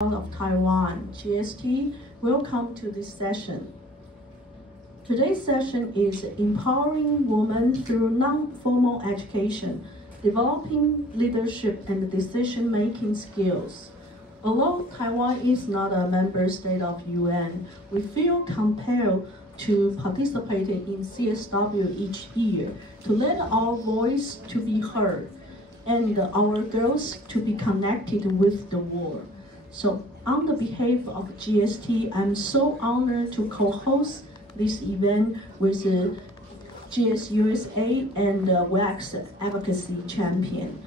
Scouts of Taiwan, GST, welcome to this session. Today's session is Empowering Women Through Non-Formal Education, Developing Leadership and Decision-Making Skills. Although Taiwan is not a member state of UN, we feel compelled to participate in CSW each year to let our voice to be heard and our girls to be connected with the world. So on the behalf of GST, I'm so honored to co-host this event with GSUSA and WAGGGS Advocacy Champion.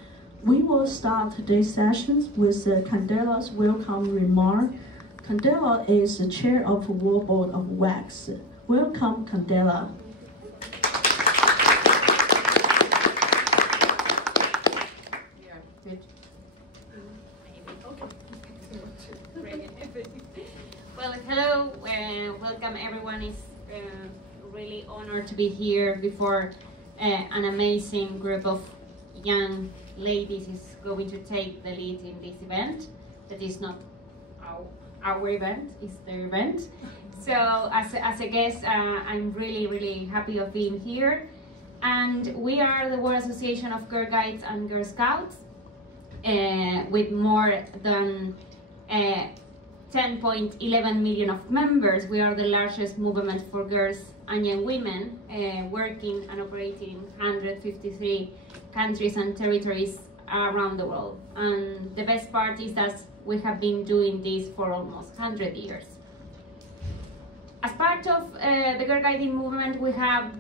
We will start today's sessions with Candela's welcome remark. Candela is the chair of the World Board of WAGGGS. Welcome, Candela. Well, hello, welcome everyone. It's really honored to be here before an amazing group of young ladies is going to take the lead in this event. That is not our event, it's their event. So as a guest, I'm really happy of being here. And we are the World Association of Girl Guides and Girl Scouts with more than 10.11 million of members. We are the largest movement for girls and young women working and operating in 153 countries and territories around the world. And the best part is that we have been doing this for almost 100 years. As part of the girl guiding movement, we have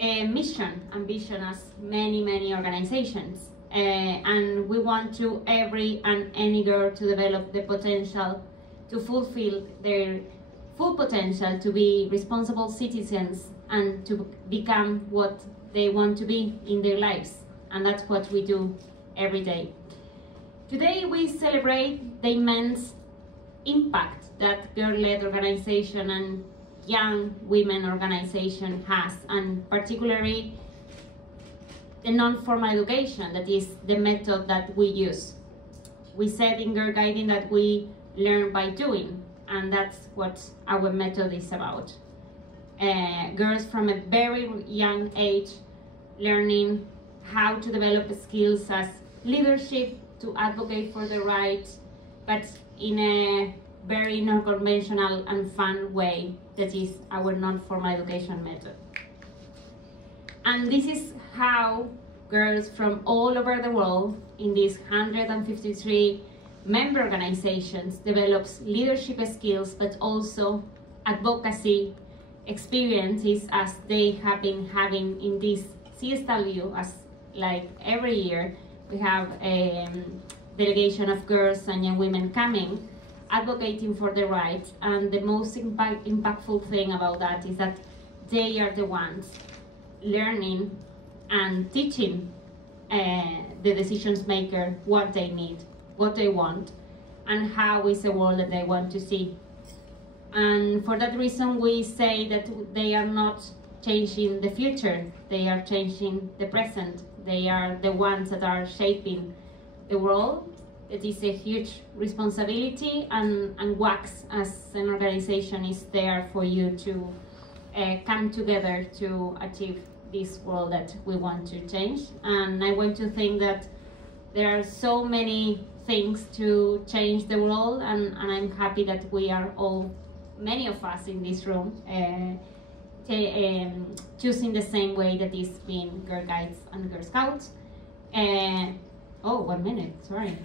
a mission and vision as many organizations. And we want to every and any girl to develop the potential to fulfill their full potential to be responsible citizens and to become what they want to be in their lives. And that's what we do every day. Today we celebrate the immense impact that girl-led organization and young women organization has, and particularly the non-formal education, that is the method that we use. We said in Girl Guiding that we learn by doing, and that's what our method is about. Girls from a very young age learning how to develop skills as leadership, to advocate for the rights, but in a very non-conventional and fun way. That is our non-formal education method. And this is how girls from all over the world in these 153 member organizations develops leadership skills, but also advocacy experiences as they have been having in this CSW. As like every year, we have a delegation of girls and young women coming, advocating for their rights. And the most impactful thing about that is that they are the ones learning and teaching the decisions maker what they need, what they want, and how is the world that they want to see. And for that reason, we say that they are not changing the future, they are changing the present. They are the ones that are shaping the world. It is a huge responsibility, and WAGGGS as an organization is there for you to come together to achieve this world that we want to change. And I want to think that there are so many things to change the world, and I'm happy that we are all, many of us in this room, choosing the same way, that is being Girl Guides and Girl Scouts. Oh, 1 minute, sorry.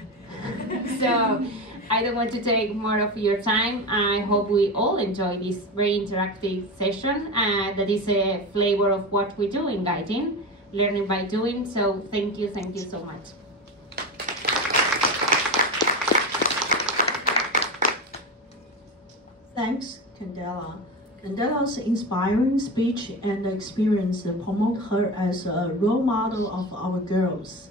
So I don't want to take more of your time. I hope we all enjoy this very interactive session that is a flavor of what we do in guiding, learning by doing. So thank you so much. Thanks, Candela. Candela's inspiring speech and experience promote her as a role model of our girls.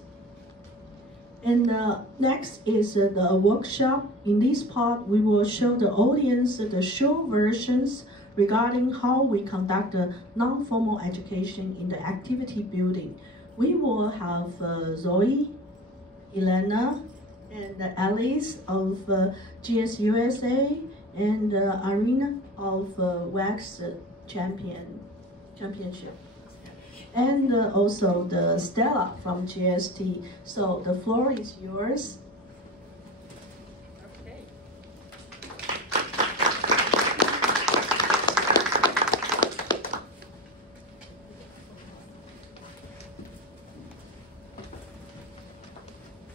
And next is the workshop. In this part, we will show the audience the short versions regarding how we conduct non-formal education in the activity building. We will have Zoe, Elena, and Alice of GSUSA, and Irina of WAGGGS Championship. And also the Stella from GST. So the floor is yours. Okay.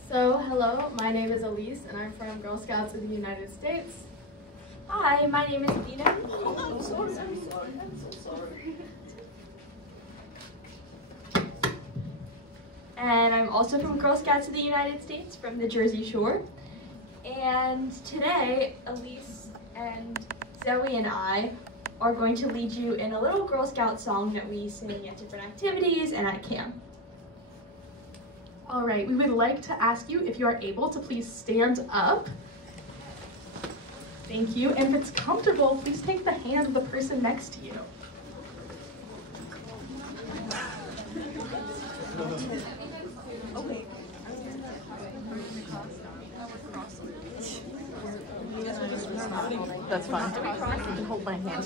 So, hello, my name is Elise, and I'm from Girl Scouts of the United States. Hi, my name is Dina. Oh, I'm so sorry. And I'm also from Girl Scouts of the United States, from the Jersey Shore. And today, Elise and Zoe and I are going to lead you in a little Girl Scout song that we sing at different activities and at camp. All right, we would like to ask you if you are able to please stand up. Thank you. And if it's comfortable, please take the hand of the person next to you. That's fine. You can hold my hand.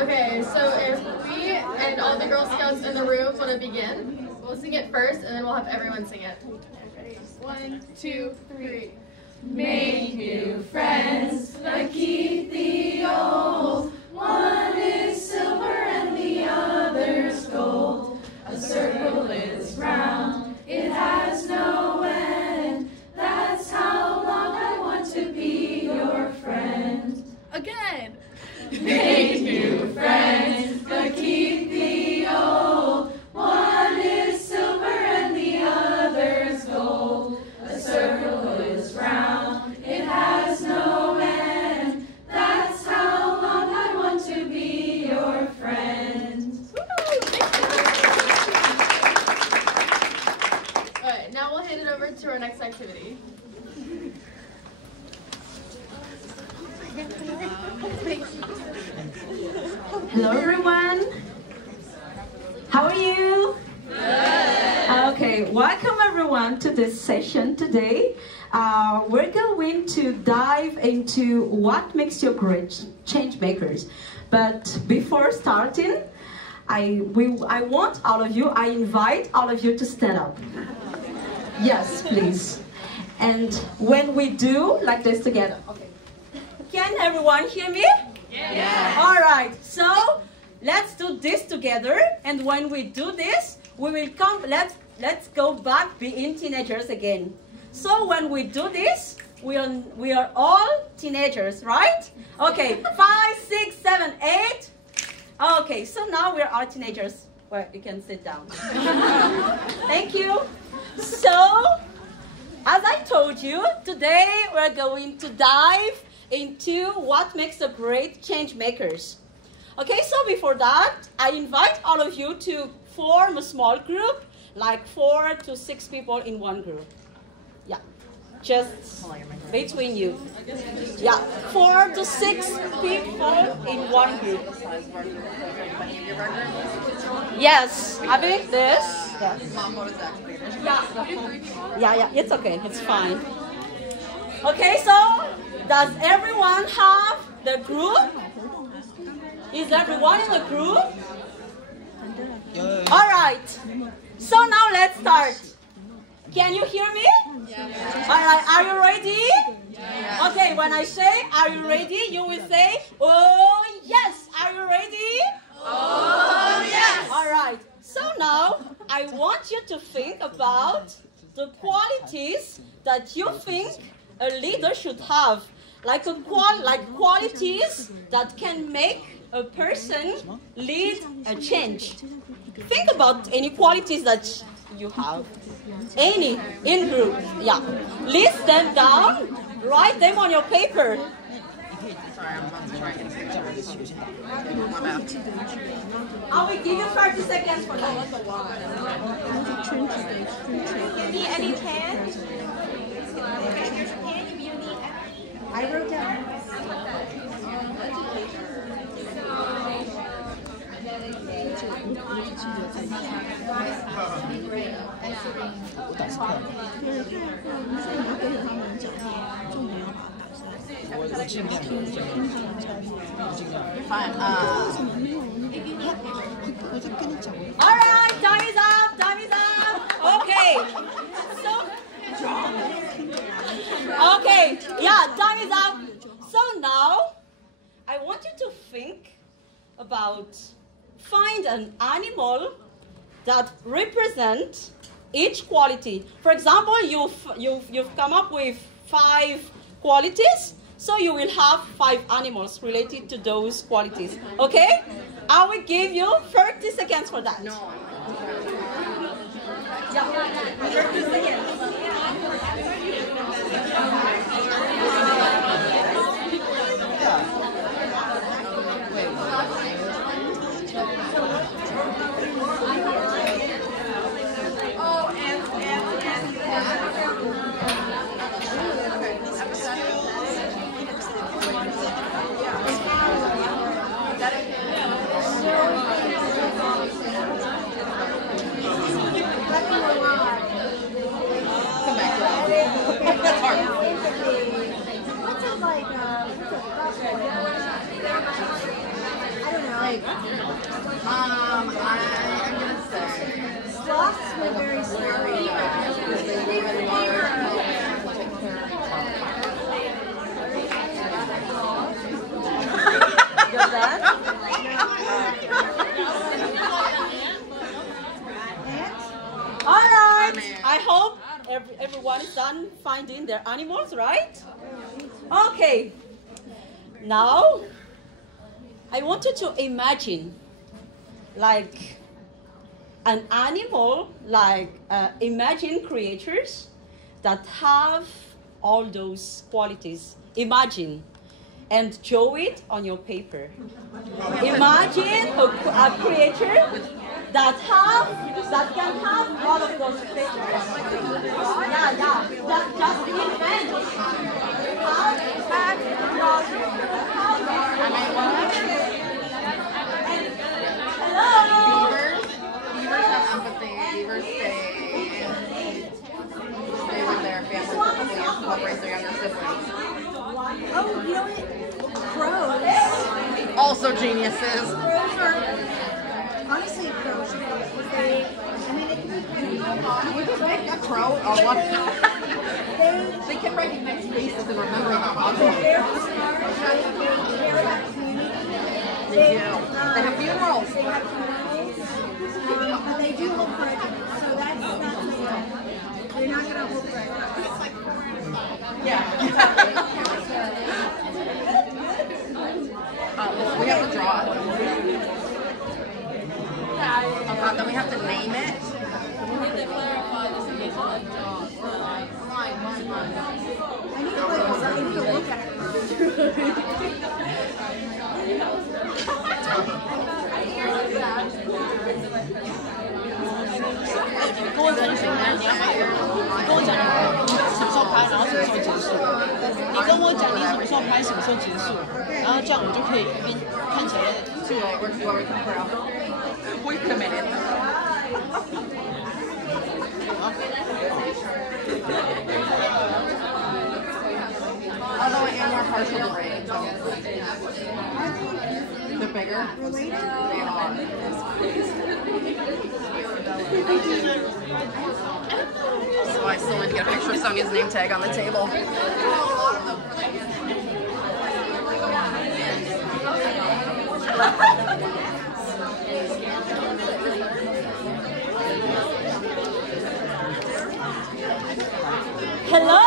Okay, so if we and all the Girl Scouts in the room want to begin, we'll sing it first, and then we'll have everyone sing it. Ready? 1, 2, 3. Make new friends, but keep the old. One is silver and the other's gold. A circle is round, it has no end. That's how long I want to be your friend. Again. Make new friends, but keep the old. One is silver and the other's gold. A circle is round, it has no end. That's how long I want to be your friend. All right, now we'll hand it over to our next activity. Hello everyone. How are you? Good. Okay, welcome everyone to this session today. We're going to dive into what makes you great change makers. But before starting, I invite all of you to stand up. Yes, please. And when we do like this together, okay. Can everyone hear me? Yeah. All right, so let's do this together, and when we do this, we will come, let's go back being teenagers again. So when we do this, we are all teenagers, right? Okay, 5, 6, 7, 8. Okay, so now we're all teenagers. Well, you can sit down. Thank you. So, as I told you, today we're going to dive into what makes a great change makers. Okay, so before that, I invite all of you to form a small group, like 4 to 6 people in one group. Yeah, just between you. Yeah, 4 to 6 people in one group. Yes, I think this. Yeah, it's okay, it's fine. Okay, so does everyone have the group? Is everyone in the group? All right. So now let's start. Can you hear me? Yeah. All right. Are you ready? Yeah. Okay. When I say, "Are you ready?" you will say, "Oh yes." Are you ready? Oh yes. All right. So now I want you to think about the qualities that you think a leader should have, like qualities that can make a person lead a change. Think about any qualities that you have. Any in group. Yeah. List them down. Write them on your paper. Sorry, I'm about to try and get I will give you 30 seconds for that. Give me any pen. I wrote down. Fine. All right, time is up. Time is up. Okay. Okay. Yeah, time is up. So now, I want you to think about find an animal that represent each quality. For example, you've come up with 5 qualities, so you will have 5 animals related to those qualities. Okay? I will give you 30 seconds for that. No. Yeah, 30 seconds. I'm gonna say sloths were very scary. They live in water and take care of each All right. I hope everyone is done finding their animals, right? Okay. Now, I want you to imagine like an animal, like imagine creatures that have all those qualities. Imagine and draw it on your paper. Imagine a creature that can have all of those features. Yeah. Just invent. Hello. Beavers have empathy. Beavers stay with their families and help raise their younger siblings. Oh, you know what? Crows. Also geniuses. Crows are, honestly, crows are very, I mean, Can we just make a crow or what? They can recognize faces and remember them. they're very smart, they care about community. They do. They have funerals. They have funerals, but they do hold grudges, so that's the deal. They're not going to hold grudges. Yeah. We have to draw it. Then we have to name it. I need to look at it. We've committed. Although I am more partial to brains. They're bigger. They are. So I still need to get a picture of Sonia's name tag on the table. Hello.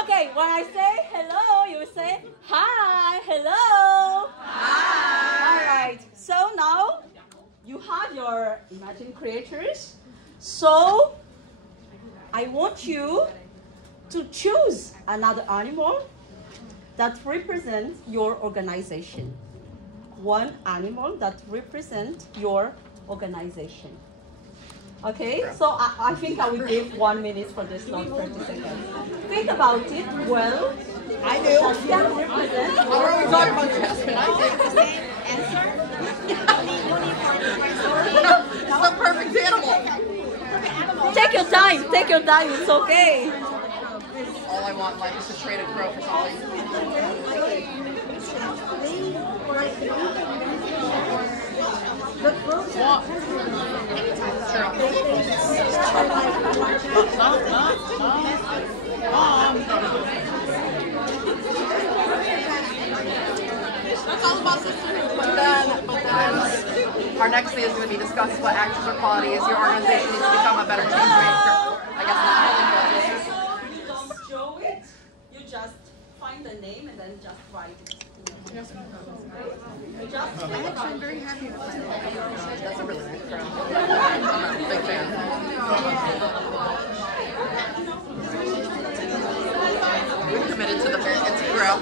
Okay, when I say hello, you say hi. Hello. Hi. All right. So now you have your imagined creatures. So I want you to choose another animal that represents your organization. One animal that represents your organization. Okay, so I think I will give 1 minute for this, not 30 seconds. Think about it well. I do. That can represent. What are we talking about, Jess? Can I take the same answer? No, the perfect animal. Take your time, it's okay. All I want in life is to trade a crow for something. That's all about sisterhood. But then our next thing is going to be discuss what actions or qualities your organization needs to become a better change maker. I guess not. Show it. You just find the name and then just write it. I'm actually very happy with that. That's a really nice crow. I'm a big fan. We're committed to the it's grow.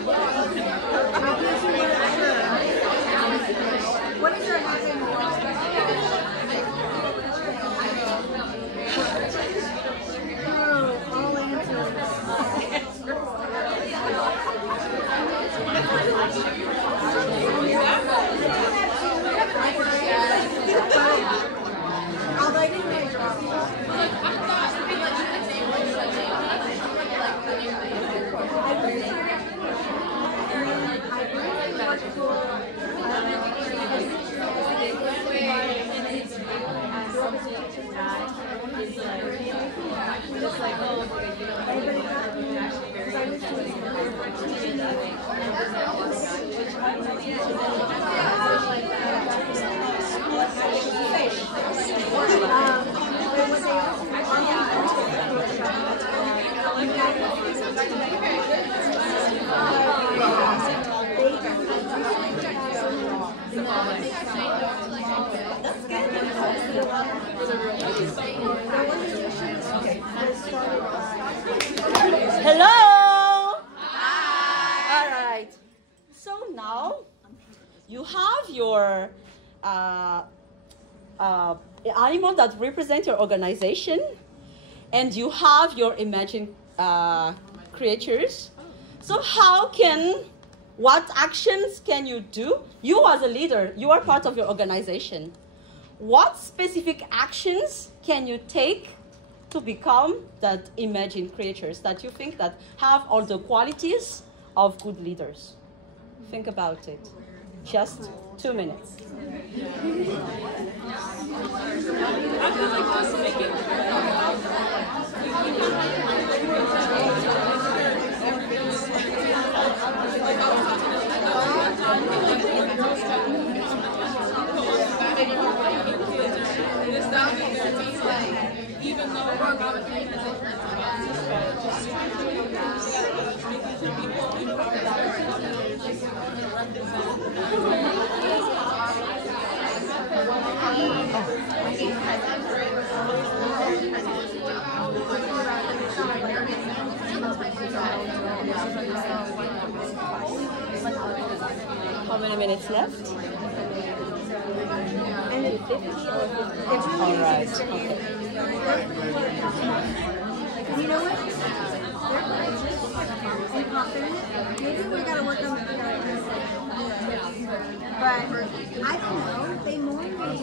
What is your happy all answers. Hello! Hi! All right. So now you have your animal that represents your organization, and you have your imagined creatures. So what actions can you do? You as a leader, you are part of your organization. What specific actions can you take to become that imagined creatures that you think that have all the qualities of good leaders? Think about it. Just 2 minutes. How many minutes left? All right. Okay. You know what? Maybe we gotta work on the but I don't know. They mourn me.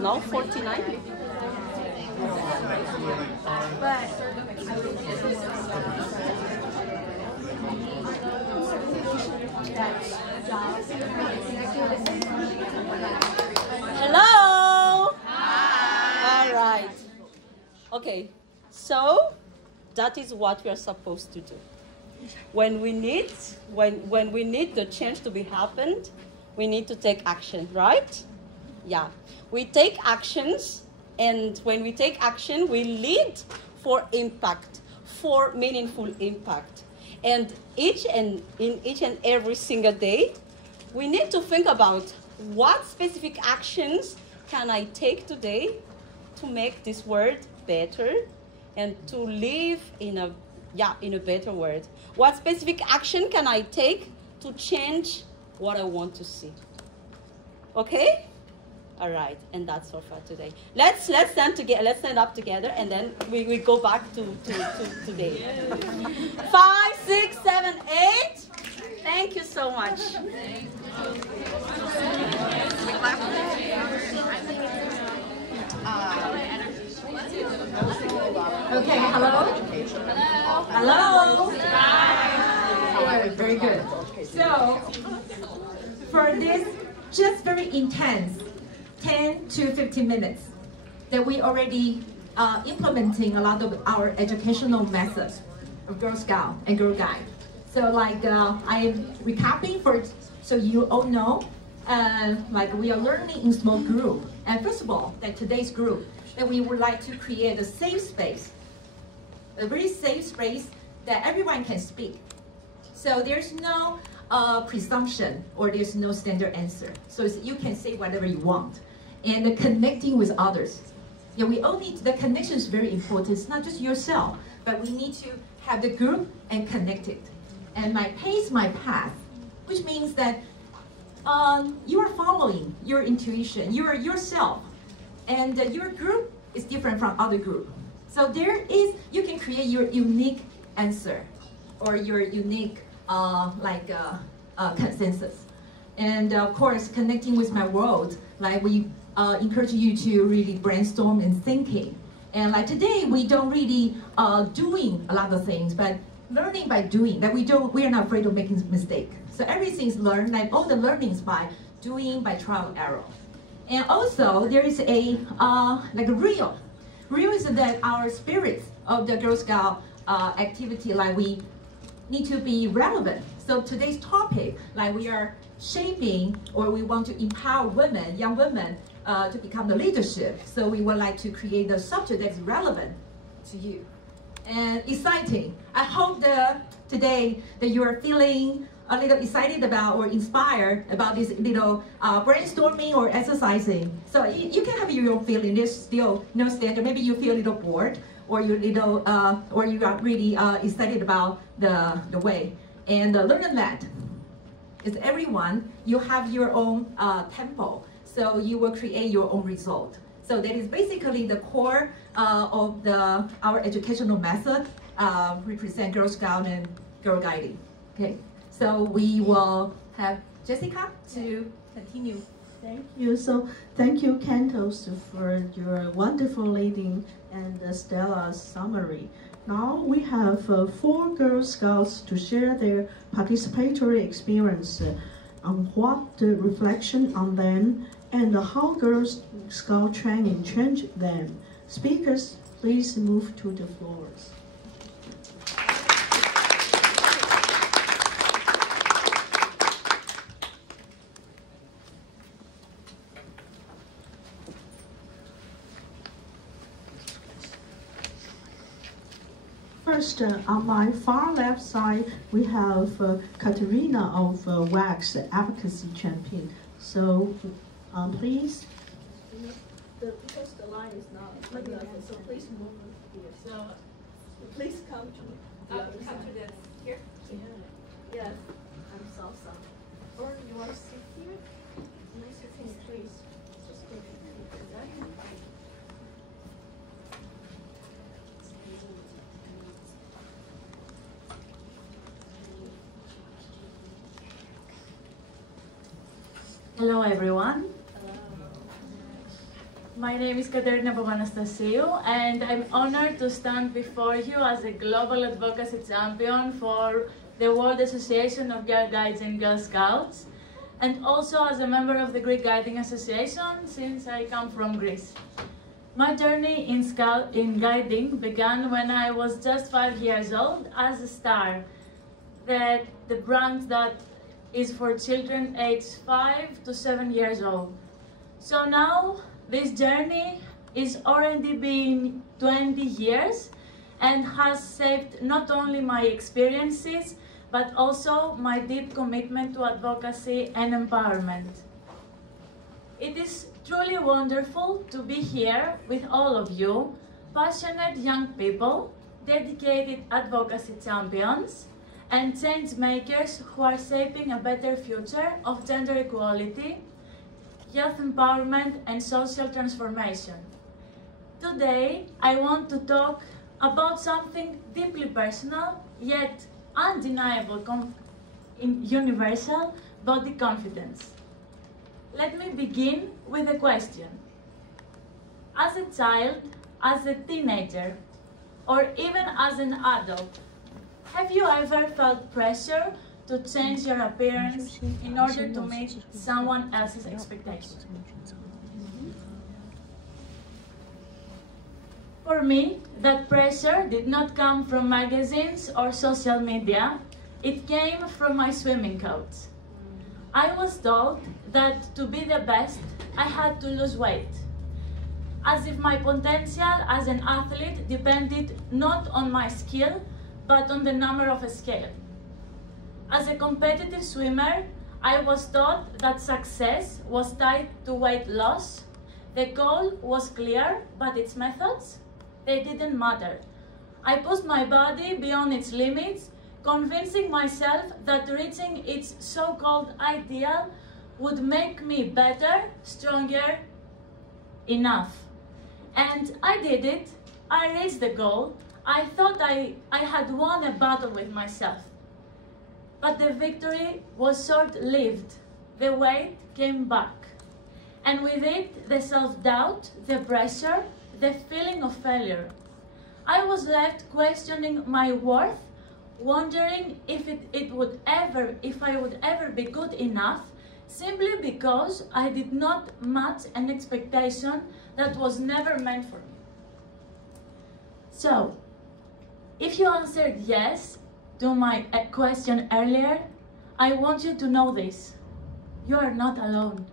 Now 49. But hello. Hi. All right. Okay. So that is what we are supposed to do. When we need the change to be happened, we need to take action, right? Yeah. We take actions, and when we take action, we lead for impact, for meaningful impact. And each and every single day, we need to think about what specific actions can I take today to make this world better and to live in a better world. What specific action can I take to change what I want to see? Okay? All right, and that's all for today. Let's stand together. Let's stand up together, and then we go back to today. 5, 6, 7, 8. Thank you so much. Okay, hello? Hello? Hi. Very good. So, for this just very intense 10 to 15 minutes that we already implementing a lot of our educational methods of Girl Scout and Girl Guide. So like I'm recapping for so you all know, like we are learning in small group. And first of all, that today's group, that we would like to create a safe space, a very safe space that everyone can speak. So there's no presumption or there's no standard answer. So you can say whatever you want. And connecting with others. Yeah, we all need, the connection is very important. It's not just yourself, but we need to have the group and connect it. And my pace, my path, which means that you are following your intuition, you are yourself. And your group is different from other group. So you can create your unique answer or your unique consensus. And of course, connecting with my world, like we encourage you to really brainstorm and thinking. And like today, we don't really doing a lot of things, but learning by doing, that we are not afraid of making mistakes. So everything's learned, like all the learnings by doing, by trial and error. And also there is a like a real is that our spirits of the Girl Scout activity, like we need to be relevant. So today's topic, like we are shaping or we want to empower women, young women, to become the leadership. So we would like to create a subject that's relevant to you and exciting. I hope that today that you are feeling a little excited about or inspired about this little brainstorming or exercising. So you can have your own feeling. There's still no standard. Maybe you feel a little bored, or you or you are really excited about the way. And learn that is everyone. You have your own tempo, so you will create your own result. So that is basically the core of our educational method. Represent Girl Scout and Girl Guiding. Okay. So we will have Jessica to continue. Thank you. So thank you, Cantos, for your wonderful leading and Stella's summary. Now we have 4 Girl Scouts to share their participatory experience on what the reflection on them and how Girl Scout training changed them. Speakers, please move to the floors. First, on my far left side, we have Katerina of WAGGGS Advocacy Champion. So, please, because the line is not like that, so please move here. So, please come to the other side. Come to this here. Yeah. Yes. I'm so sorry. Or you want to sit here? Nice to see you, please. Just go to the Hello everyone. Hello. My name is Katerina Papanastasiou and I'm honored to stand before you as a Global Advocacy Champion for the World Association of Girl Guides and Girl Scouts, and also as a member of the Greek Guiding Association since I come from Greece. My journey in guiding began when I was just 5 years old as a STAR, the brand that is for children aged 5 to 7 years old. So now this journey is already been 20 years and has shaped not only my experiences but also my deep commitment to advocacy and empowerment. It is truly wonderful to be here with all of you, passionate young people, dedicated advocacy champions, and change makers who are shaping a better future of gender equality youth empowerment, and social transformation. Today, I want to talk about something deeply personal, yet undeniable, universal: body confidence. Let me begin with a question. As a child, as a teenager, or even as an adult, have you ever felt pressure to change your appearance in order to meet someone else's expectations? For me, that pressure did not come from magazines or social media. It came from my swimming coach. I was told that to be the best, I had to lose weight, as if my potential as an athlete depended not on my skill, but on the number of a scale. As a competitive swimmer, I was taught that success was tied to weight loss. The goal was clear, but its methods, they didn't matter. I pushed my body beyond its limits, convincing myself that reaching its so-called ideal would make me better, stronger, enough. And I did it. I reached the goal. I thought I had won a battle with myself. But the victory was short-lived. The weight came back. And with it, the self-doubt, the pressure, the feeling of failure. I was left questioning my worth, wondering if I would ever be good enough, simply because I did not match an expectation that was never meant for me. So, if you answered yes to my question earlier, I want you to know this: you are not alone.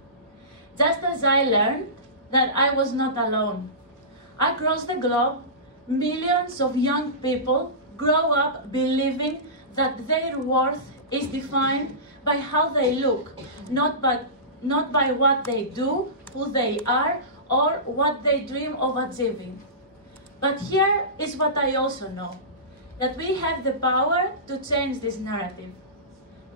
Just as I learned that I was not alone. Across the globe, millions of young people grow up believing that their worth is defined by how they look, not by what they do, who they are, or what they dream of achieving. But here is what I also know, that we have the power to change this narrative.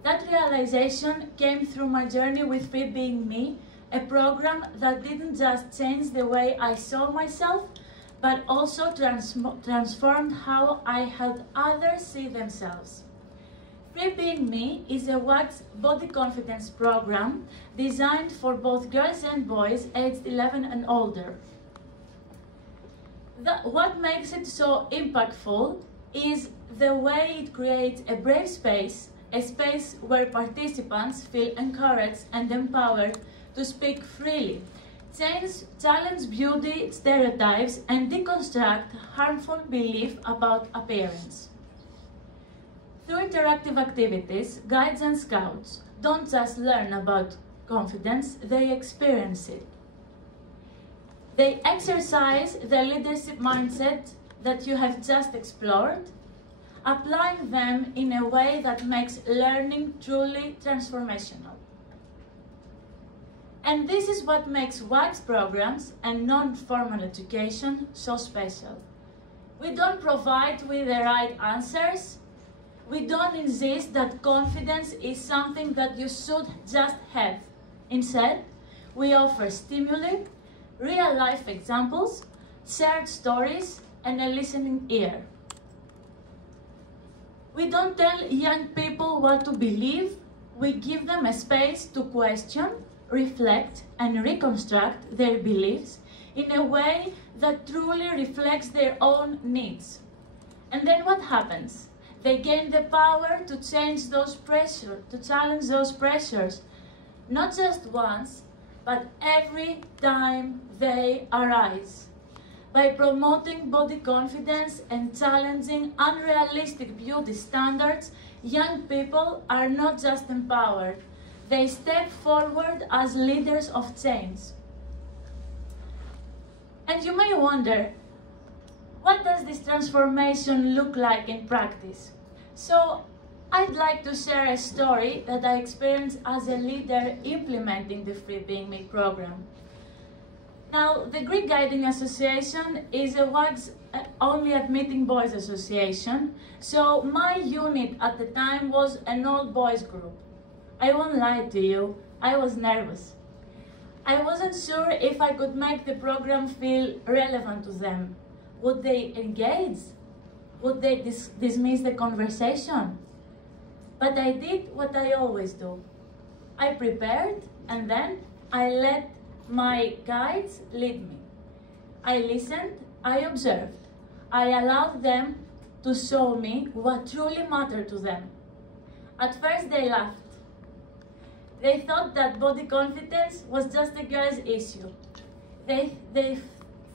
That realization came through my journey with Free Being Me, a program that didn't just change the way I saw myself, but also transformed how I helped others see themselves. Free Being Me is a WAGGGS body confidence program designed for both girls and boys aged 11 and older. What makes it so impactful is the way it creates a brave space, a space where participants feel encouraged and empowered to speak freely, challenge beauty stereotypes, and deconstruct harmful beliefs about appearance. Through interactive activities, guides and scouts don't just learn about confidence, they experience it. They exercise the leadership mindset that you have just explored, applying them in a way that makes learning truly transformational. And this is what makes WAGGGS programs and non-formal education so special. We don't provide with the right answers. We don't insist that confidence is something that you should just have. Instead, we offer stimuli, real-life examples, shared stories, and a listening ear. We don't tell young people what to believe. We give them a space to question, reflect, and reconstruct their beliefs in a way that truly reflects their own needs. And then what happens? They gain the power to change those pressures, to challenge those pressures, not just once, but every time they arise. By promoting body confidence and challenging unrealistic beauty standards, young people are not just empowered, they step forward as leaders of change. And you may wonder, what does this transformation look like in practice? So, I'd like to share a story that I experienced as a leader implementing the Free Being Me program. Now, the Greek Guiding Association is a WAGGGS only admitting boys association, so my unit at the time was an all boys group. I won't lie to you, I was nervous. I wasn't sure if I could make the program feel relevant to them. Would they engage? Would they dismiss the conversation? But I did what I always do. I prepared, and then I let my guides lead me. I listened, I observed. I allowed them to show me what truly mattered to them. At first they laughed. They thought that body confidence was just a girl's issue. They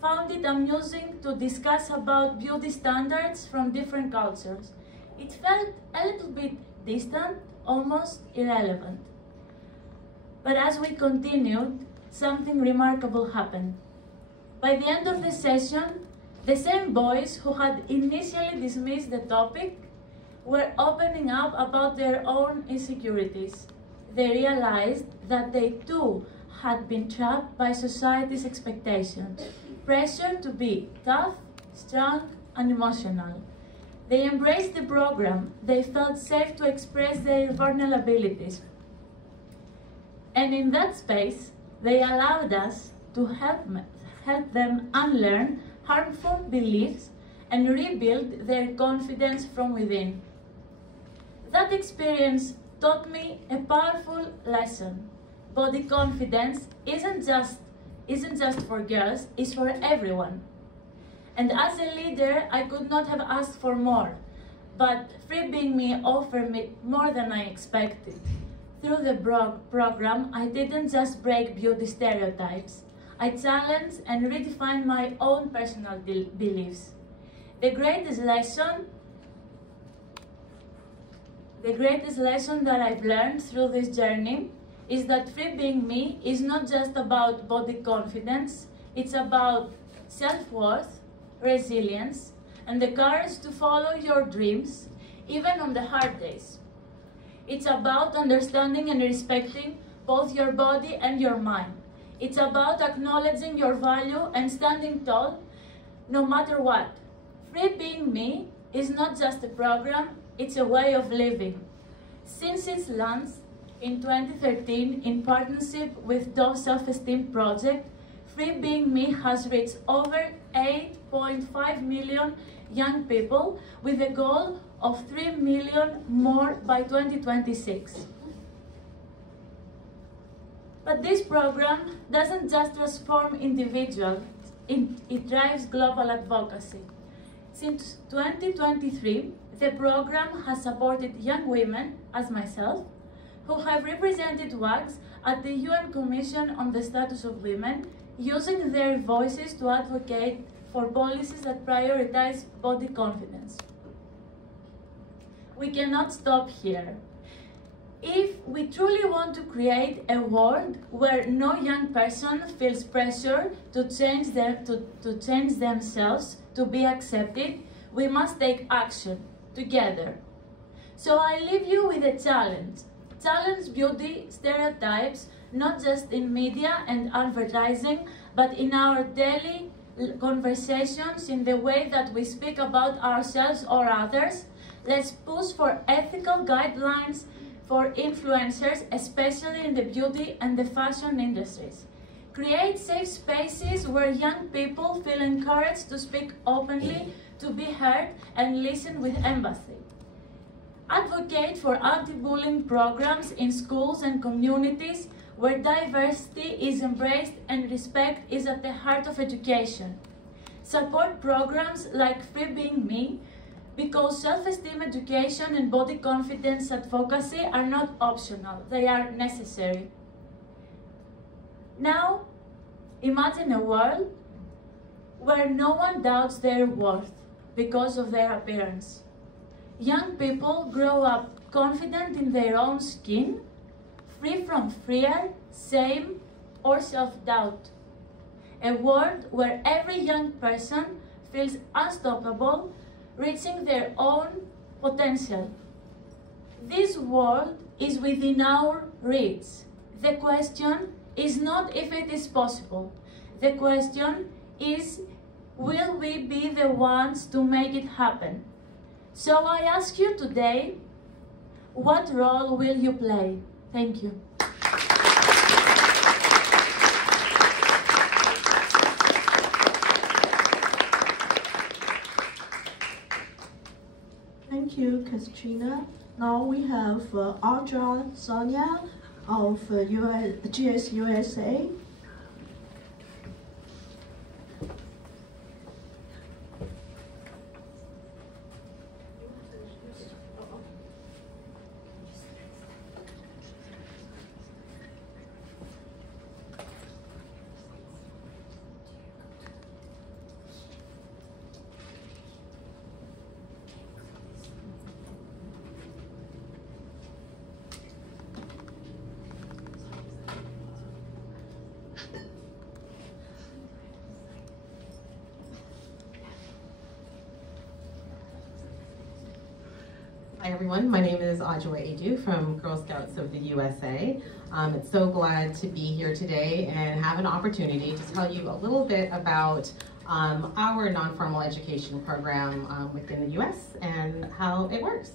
found it amusing to discuss about beauty standards from different cultures. It felt a little bit distant, almost irrelevant. But as we continued, something remarkable happened. By the end of the session, the same boys who had initially dismissed the topic were opening up about their own insecurities. They realized that they too had been trapped by society's expectations, pressure to be tough, strong, and emotional. They embraced the program. They felt safe to express their vulnerabilities. And in that space, they allowed us to help them unlearn harmful beliefs and rebuild their confidence from within. That experience taught me a powerful lesson. Body confidence isn't just for girls, it's for everyone. And as a leader, I could not have asked for more, but Free Being Me offered me more than I expected. Through the program, I didn't just break beauty stereotypes. I challenged and redefined my own personal beliefs. The greatest lesson that I've learned through this journey is that Free Being Me is not just about body confidence, it's about self-worth, resilience, and the courage to follow your dreams, even on the hard days. It's about understanding and respecting both your body and your mind. It's about acknowledging your value and standing tall no matter what. Free Being Me is not just a program, it's a way of living. Since its launch in 2013 in partnership with Dove Self-Esteem Project, Free Being Me has reached over 8.5 million young people with a goal of 3 million more by 2026. But this program doesn't just transform individuals, it drives global advocacy. Since 2023, the program has supported young women, as myself, who have represented WAGGGS at the UN Commission on the Status of Women, using their voices to advocate for policies that prioritize body confidence. We cannot stop here. If we truly want to create a world where no young person feels pressure to change themselves to be accepted, we must take action together. So I leave you with a challenge. Challenge beauty stereotypes, not just in media and advertising, but in our daily conversations, in the way that we speak about ourselves or others. Let's push for ethical guidelines for influencers, especially in the beauty and the fashion industries. Create safe spaces where young people feel encouraged to speak openly, to be heard, and listen with empathy. Advocate for anti-bullying programs in schools and communities where diversity is embraced and respect is at the heart of education. Support programs like Free Being Me, because self-esteem education and body confidence advocacy are not optional, they are necessary. Now, imagine a world where no one doubts their worth because of their appearance. Young people grow up confident in their own skin, free from fear, shame, or self-doubt. A world where every young person feels unstoppable, reaching their own potential. This world is within our reach. The question is not if it is possible. The question is, will we be the ones to make it happen? So I ask you today, what role will you play? Thank you. Thank you, Katrina. Now we have Audra Sonia of GSUSA. Hi everyone, my name is Audra Edu from Girl Scouts of the USA. It's so glad to be here today and have an opportunity to tell you a little bit about our non-formal education program within the US and how it works.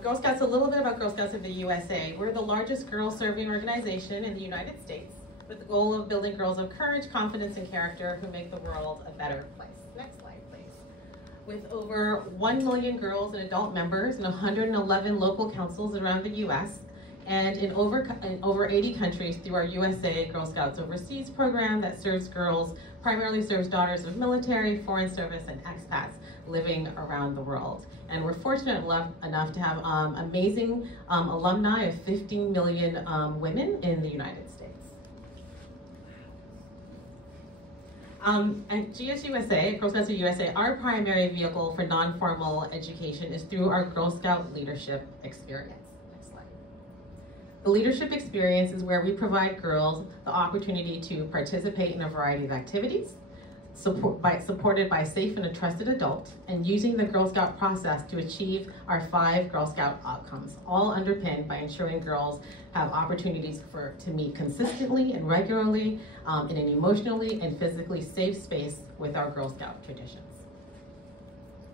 Girl Scouts, a little bit about Girl Scouts of the USA. We're the largest girls serving organization in the United States with the goal of building girls of courage, confidence, and character who make the world a better place. Next slide, please. With over 1 million girls and adult members in 111 local councils around the US and in over 80 countries through our USA Girl Scouts Overseas program that serves girls, primarily serves daughters of military, foreign service, and expats living around the world. And we're fortunate enough to have amazing alumni of 15 million women in the United States. At GSUSA, Girl Scouts of USA, our primary vehicle for non-formal education is through our Girl Scout leadership experience. Next slide. The leadership experience is where we provide girls the opportunity to participate in a variety of activities, supported by a safe and a trusted adult, and using the Girl Scout process to achieve our 5 Girl Scout outcomes, all underpinned by ensuring girls have opportunities to meet consistently and regularly in an emotionally and physically safe space with our Girl Scout traditions.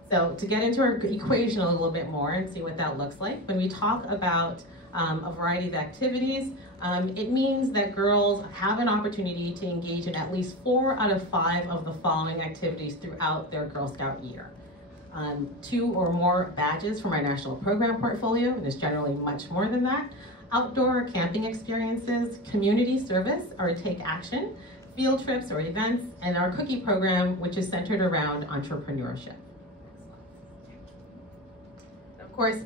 So to get into our equation a little bit more and see what that looks like, when we talk about a variety of activities, it means that girls have an opportunity to engage in at least 4 out of 5 of the following activities throughout their Girl Scout year. 2 or more badges from our national program portfolio, and it's generally much more than that. Outdoor camping experiences, community service or take action, field trips or events, and our cookie program, which is centered around entrepreneurship. Of course,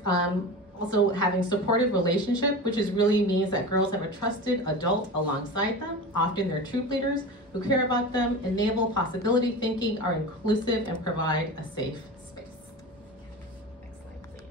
also having supportive relationship, which really means that girls have a trusted adult alongside them, often their troop leaders, who care about them, enable possibility thinking, are inclusive, and provide a safe space. Next slide, please.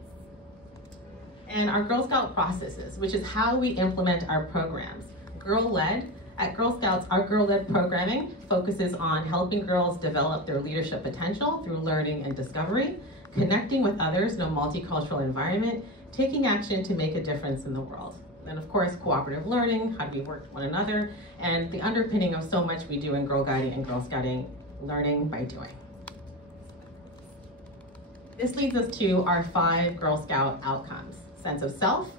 And our Girl Scout processes, which is how we implement our programs. Girl-led. At Girl Scouts, our girl-led programming focuses on helping girls develop their leadership potential through learning and discovery, connecting with others in a multicultural environment, taking action to make a difference in the world. And of course, cooperative learning, how do we work with one another, and the underpinning of so much we do in Girl Guiding and Girl Scouting, learning by doing. This leads us to our 5 Girl Scout outcomes. Sense of self,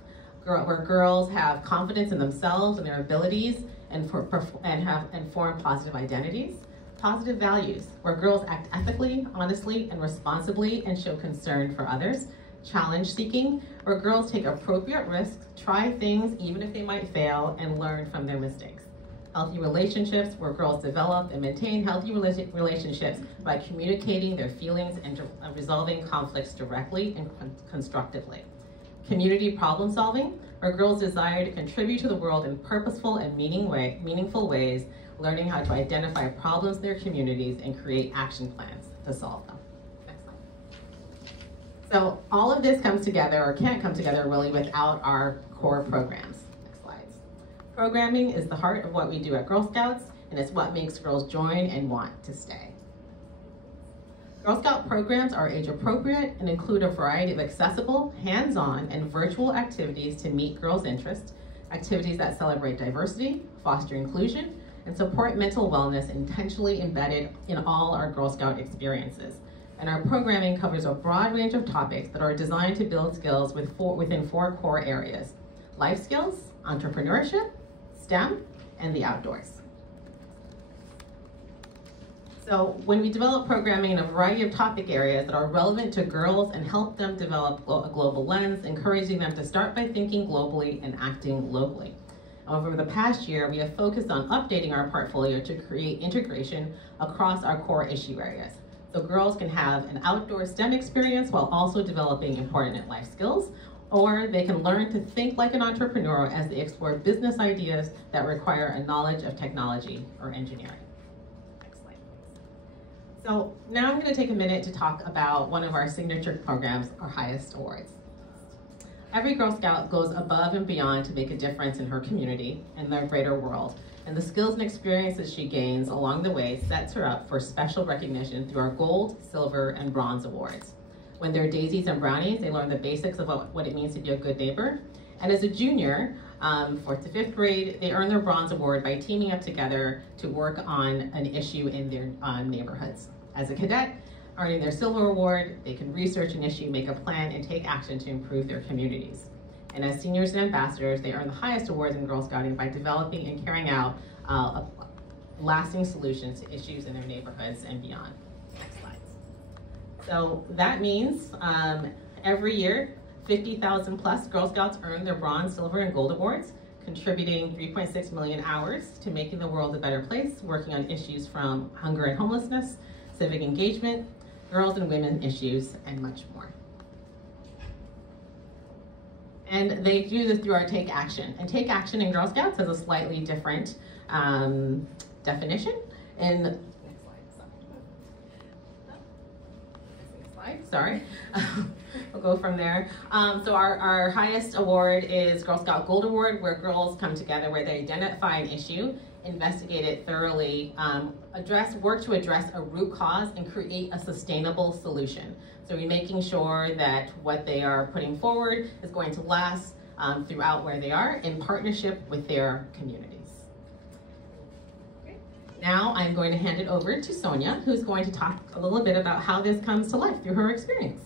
where girls have confidence in themselves and their abilities and form positive identities. Positive values, where girls act ethically, honestly, and responsibly and show concern for others. Challenge seeking, where girls take appropriate risks, try things even if they might fail, and learn from their mistakes. Healthy relationships, where girls develop and maintain healthy relationships by communicating their feelings and resolving conflicts directly and constructively. Community problem solving, where girls desire to contribute to the world in purposeful and meaningful ways, learning how to identify problems in their communities and create action plans to solve them. Next slide. So all of this comes together, or can't come together really, without our core programs. Next slides. Programming is the heart of what we do at Girl Scouts, and it's what makes girls join and want to stay. Girl Scout programs are age appropriate and include a variety of accessible, hands-on, and virtual activities to meet girls' interests, activities that celebrate diversity, foster inclusion, and support mental wellness intentionally embedded in all our Girl Scout experiences. And our programming covers a broad range of topics that are designed to build skills within 4 core areas: life skills, entrepreneurship, STEM, and the outdoors. So when we develop programming in a variety of topic areas that are relevant to girls and help them develop a global lens, encouraging them to start by thinking globally and acting locally. Over the past year, we have focused on updating our portfolio to create integration across our core issue areas. So girls can have an outdoor STEM experience while also developing important life skills, or they can learn to think like an entrepreneur as they explore business ideas that require a knowledge of technology or engineering. Next slide, please. So now I'm going to take a minute to talk about one of our signature programs, our highest awards. Every Girl Scout goes above and beyond to make a difference in her community and the greater world. And the skills and experiences she gains along the way sets her up for special recognition through our gold, silver, and bronze awards. When they're daisies and brownies, they learn the basics of what it means to be a good neighbor. And as a junior, 4th to 5th grade, they earn their bronze award by teaming up together to work on an issue in their neighborhoods. As a cadet, earning their silver award, they can research an issue, make a plan, and take action to improve their communities. And as seniors and ambassadors, they earn the highest awards in Girl Scouting by developing and carrying out lasting solutions to issues in their neighborhoods and beyond. Next slide. So that means every year, 50,000 plus Girl Scouts earn their bronze, silver, and gold awards, contributing 3.6 million hours to making the world a better place, working on issues from hunger and homelessness, civic engagement, girls and women issues, and much more. And they do this through our Take Action. And Take Action in Girl Scouts has a slightly different definition. Next slide, sorry. We'll go from there. So our highest award is Girl Scout Gold Award, where girls come together, where they identify an issue, investigate it thoroughly, work to address a root cause, and create a sustainable solution. So we're making sure that what they are putting forward is going to last throughout where they are in partnership with their communities. Okay. Now I'm going to hand it over to Sonia, who's going to talk a little bit about how this comes to life through her experience.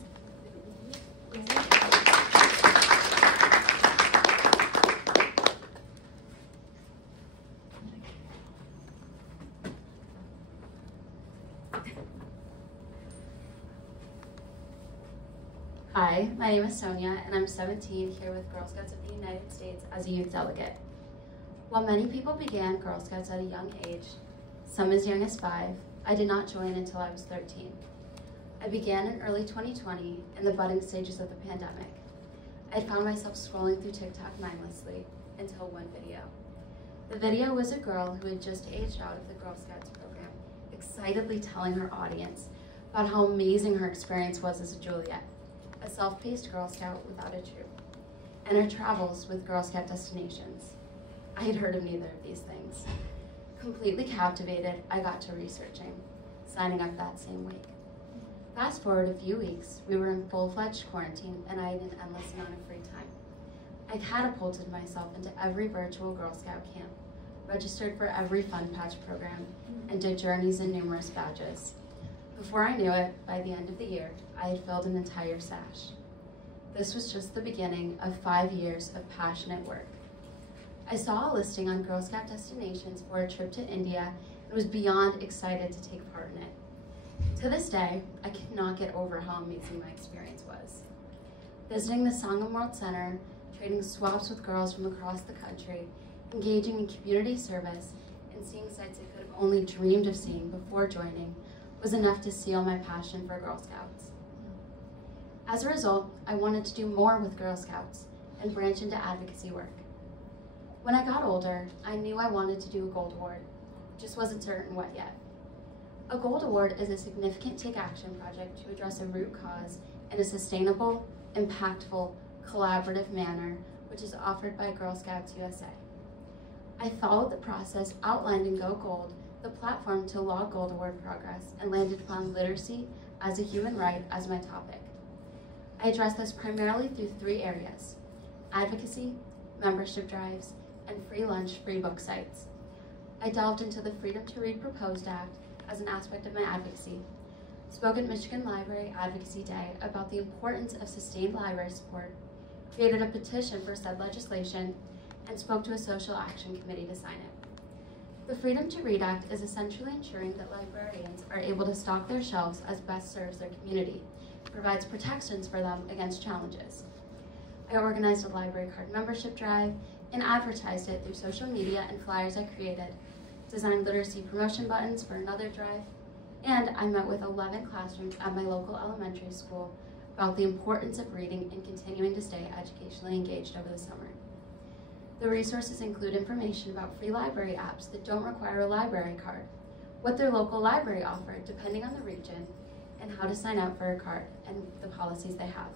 Hi, my name is Sonia, and I'm 17 here with Girl Scouts of the United States as a youth delegate. While many people began Girl Scouts at a young age, some as young as 5, I did not join until I was 13. I began in early 2020 in the budding stages of the pandemic. I found myself scrolling through TikTok mindlessly until one video. The video was a girl who had just aged out of the Girl Scouts program, excitedly telling her audience about how amazing her experience was as a Juliet, a self-paced Girl Scout without a troop, and her travels with Girl Scout destinations. I had heard of neither of these things. Completely captivated, I got to researching, signing up that same week. Fast forward a few weeks, we were in full-fledged quarantine, and I had an endless amount of free time. I catapulted myself into every virtual Girl Scout camp, registered for every Fun Patch program, and did journeys and numerous badges. Before I knew it, by the end of the year, I had filled an entire sash. This was just the beginning of 5 years of passionate work. I saw a listing on Girl Scout destinations for a trip to India and was beyond excited to take part in it. To this day, I cannot get over how amazing my experience was. Visiting the Sangam World Center, trading swaps with girls from across the country, engaging in community service, and seeing sites I could have only dreamed of seeing before joining was enough to seal my passion for Girl Scouts. As a result, I wanted to do more with Girl Scouts and branch into advocacy work. When I got older, I knew I wanted to do a Gold Award, just wasn't certain what yet. A Gold Award is a significant Take Action project to address a root cause in a sustainable, impactful, collaborative manner, which is offered by Girl Scouts USA. I followed the process outlined in Go Gold, the platform to log Gold Award progress, and landed upon literacy as a human right as my topic. I address this primarily through 3 areas: advocacy, membership drives, and free lunch, free book sites. I delved into the Freedom to Read Proposed Act as an aspect of my advocacy, spoke at Michigan Library Advocacy Day about the importance of sustained library support, created a petition for said legislation, and spoke to a social action committee to sign it. The Freedom to Read Act is essentially ensuring that librarians are able to stock their shelves as best serves their community, provides protections for them against challenges. I organized a library card membership drive and advertised it through social media and flyers I created, designed literacy promotion buttons for another drive, and I met with 11 classrooms at my local elementary school about the importance of reading and continuing to stay educationally engaged over the summer. The resources include information about free library apps that don't require a library card, what their local library offered depending on the region, and how to sign up for a card and the policies they have.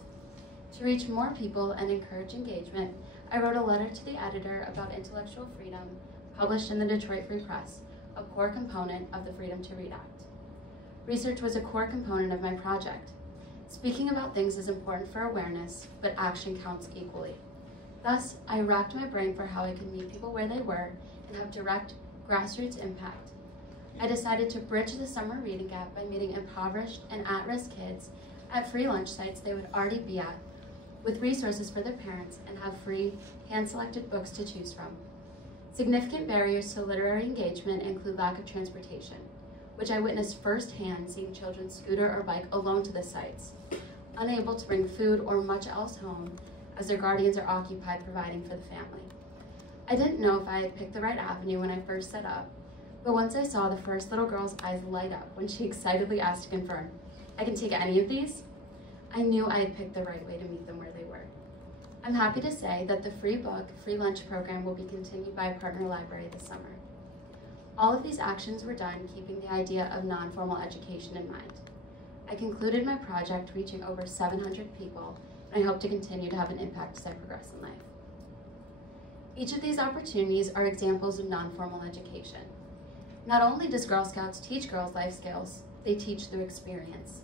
To reach more people and encourage engagement, I wrote a letter to the editor about intellectual freedom, published in the Detroit Free Press, a core component of the Freedom to Read Act. Research was a core component of my project. Speaking about things is important for awareness, but action counts equally. Thus, I racked my brain for how I could meet people where they were and have direct grassroots impact. I decided to bridge the summer reading gap by meeting impoverished and at-risk kids at free lunch sites they would already be at, with resources for their parents, and have free, hand-selected books to choose from. Significant barriers to literary engagement include lack of transportation, which I witnessed firsthand seeing children scooter or bike alone to the sites, unable to bring food or much else home as their guardians are occupied providing for the family. I didn't know if I had picked the right avenue when I first set up, but once I saw the first little girl's eyes light up when she excitedly asked to confirm, "I can take any of these?" I knew I had picked the right way to meet them where they were. I'm happy to say that the free book, free lunch program will be continued by a partner library this summer. All of these actions were done keeping the idea of non-formal education in mind. I concluded my project reaching over 700 people, and I hope to continue to have an impact as I progress in life. Each of these opportunities are examples of non-formal education. Not only does Girl Scouts teach girls life skills, they teach through experience.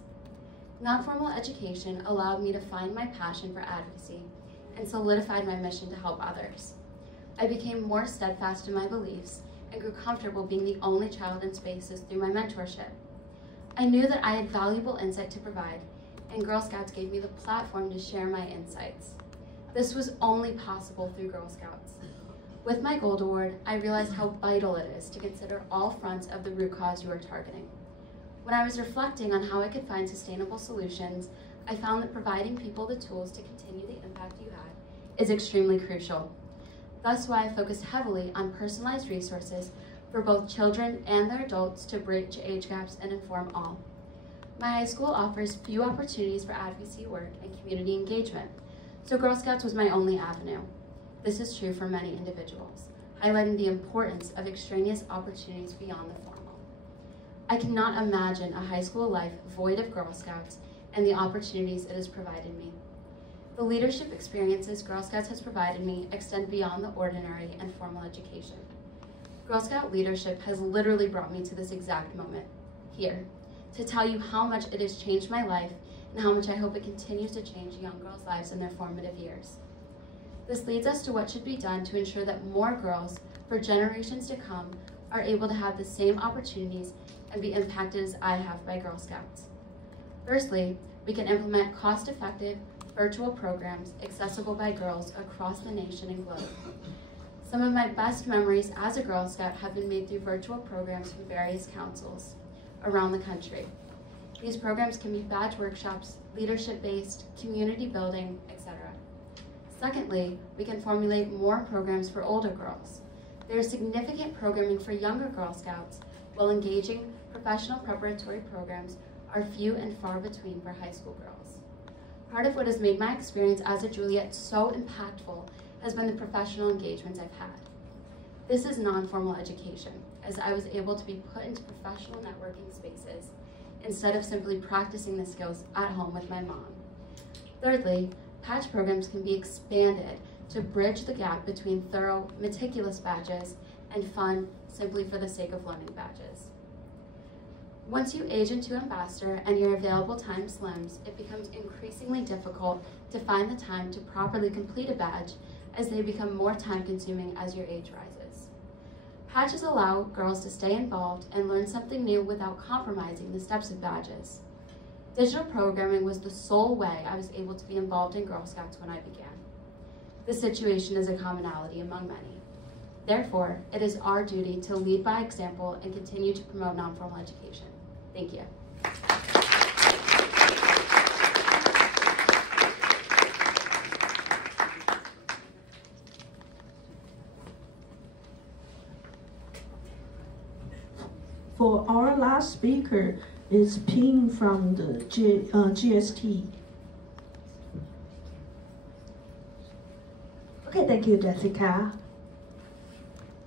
Non-formal education allowed me to find my passion for advocacy and solidified my mission to help others. I became more steadfast in my beliefs and grew comfortable being the only child in spaces through my mentorship. I knew that I had valuable insight to provide, and Girl Scouts gave me the platform to share my insights. This was only possible through Girl Scouts. With my Gold Award, I realized how vital it is to consider all fronts of the root cause you are targeting. When I was reflecting on how I could find sustainable solutions, I found that providing people the tools to continue the impact you had is extremely crucial. Thus why I focused heavily on personalized resources for both children and their adults to bridge age gaps and inform all. My high school offers few opportunities for advocacy work and community engagement, so Girl Scouts was my only avenue. This is true for many individuals, highlighting the importance of extraneous opportunities beyond the formal. I cannot imagine a high school life void of Girl Scouts and the opportunities it has provided me. The leadership experiences Girl Scouts has provided me extend beyond the ordinary and formal education. Girl Scout leadership has literally brought me to this exact moment, here, to tell you how much it has changed my life and how much I hope it continues to change young girls' lives in their formative years. This leads us to what should be done to ensure that more girls, for generations to come, are able to have the same opportunities and be impacted as I have by Girl Scouts. Firstly, we can implement cost-effective virtual programs accessible by girls across the nation and globe. Some of my best memories as a Girl Scout have been made through virtual programs from various councils around the country. These programs can be badge workshops, leadership-based, community building, etc. Secondly, we can formulate more programs for older girls. There is significant programming for younger Girl Scouts, while engaging professional preparatory programs are few and far between for high school girls. Part of what has made my experience as a Juliet so impactful has been the professional engagements I've had. This is non-formal education, as I was able to be put into professional networking spaces instead of simply practicing the skills at home with my mom. Thirdly, patch programs can be expanded to bridge the gap between thorough, meticulous badges and fun, simply for the sake of learning badges. Once you age into ambassador and your available time slims, it becomes increasingly difficult to find the time to properly complete a badge as they become more time-consuming as your age rises. Patches allow girls to stay involved and learn something new without compromising the steps of badges. Digital programming was the sole way I was able to be involved in Girl Scouts when I began. This situation is a commonality among many. Therefore, it is our duty to lead by example and continue to promote non-formal education. Thank you. For our last speaker is Ping from the GST. Okay, thank you, Jessica.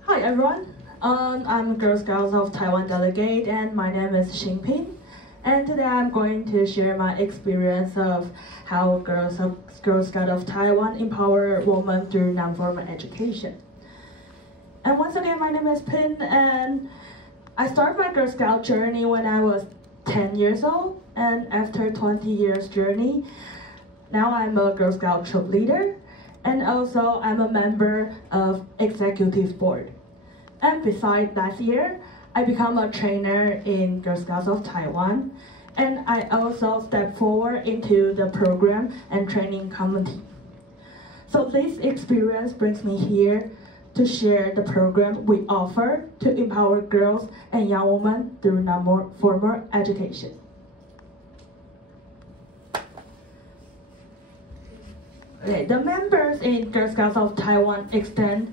Hi, everyone. I'm Girl Scouts of Taiwan delegate, and my name is Ping. And today I'm going to share my experience of how Girl Scouts of Taiwan empower women through non-formal education. And once again, my name is Ping, and I started my Girl Scout journey when I was 10 years old, and after 20 years journey, now I'm a Girl Scout troop leader, and also I'm a member of executive board. And besides last year, I become a trainer in Girl Scouts of Taiwan, and I also stepped forward into the program and training committee. So this experience brings me here to share the program we offer to empower girls and young women through non-formal education. Okay, the members in Girl Scouts of Taiwan extends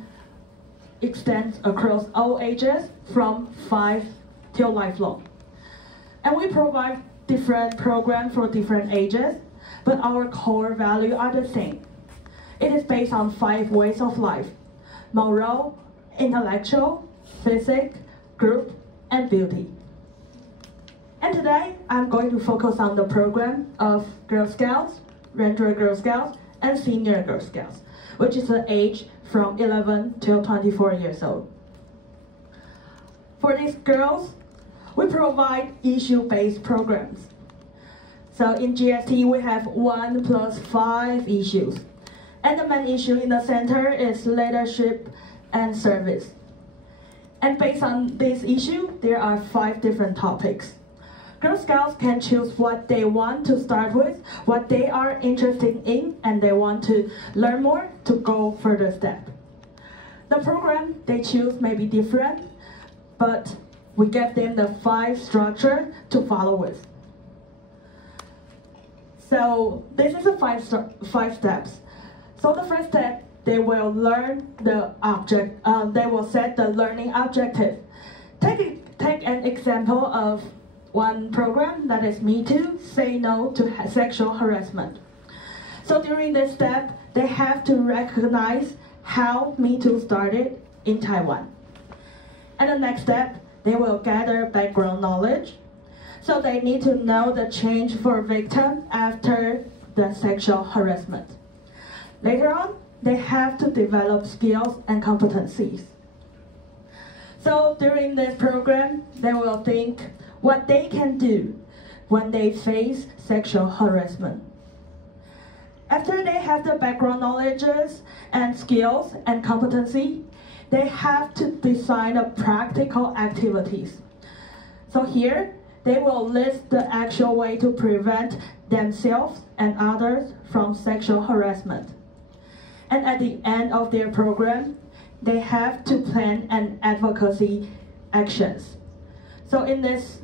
across all ages from 5 till lifelong. And we provide different programs for different ages, but our core values are the same. It is based on 5 ways of life: moral, intellectual, physical, group, and beauty. And today, I'm going to focus on the program of Girl Scouts, Ranger Girl Scouts, and Senior Girl Scouts, which is the age from 11 till 24 years old. For these girls, we provide issue-based programs. So in GST, we have 1 plus 5 issues. And the main issue in the center is leadership and service. And based on this issue, there are 5 different topics. Girl Scouts can choose what they want to start with, what they are interested in, and they want to learn more to go further step. The program they choose may be different, but we give them the 5 structure to follow with. So this is the 5 steps. So the first step, they will learn the object. They will set the learning objective. Take an example of one program that is Me Too, Say No to Sexual Harassment. So during this step, they have to recognize how Me Too started in Taiwan. And the next step, they will gather background knowledge. So they need to know the change for victim after the sexual harassment. Later on, they have to develop skills and competencies. So during this program, they will think what they can do when they face sexual harassment. After they have the background knowledges and skills and competency, they have to design the practical activities. So here, they will list the actual way to prevent themselves and others from sexual harassment. And at the end of their program, they have to plan an advocacy actions. So in this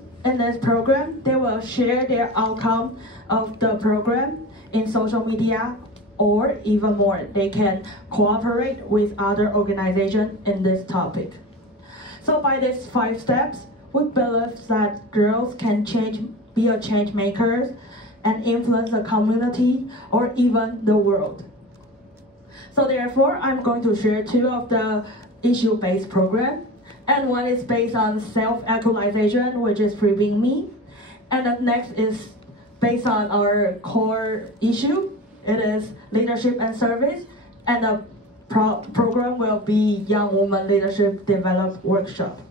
program, they will share their outcome of the program in social media, or even more, they can cooperate with other organizations in this topic. So by these 5 steps, we believe that girls can be a change makers and influence the community or even the world. So therefore, I'm going to share 2 of the issue-based programs. And one is based on self-actualization, which is Free Being Me. And the next is based on our core issue. It is leadership and service. And the program will be Young Woman Leadership Develop Workshop.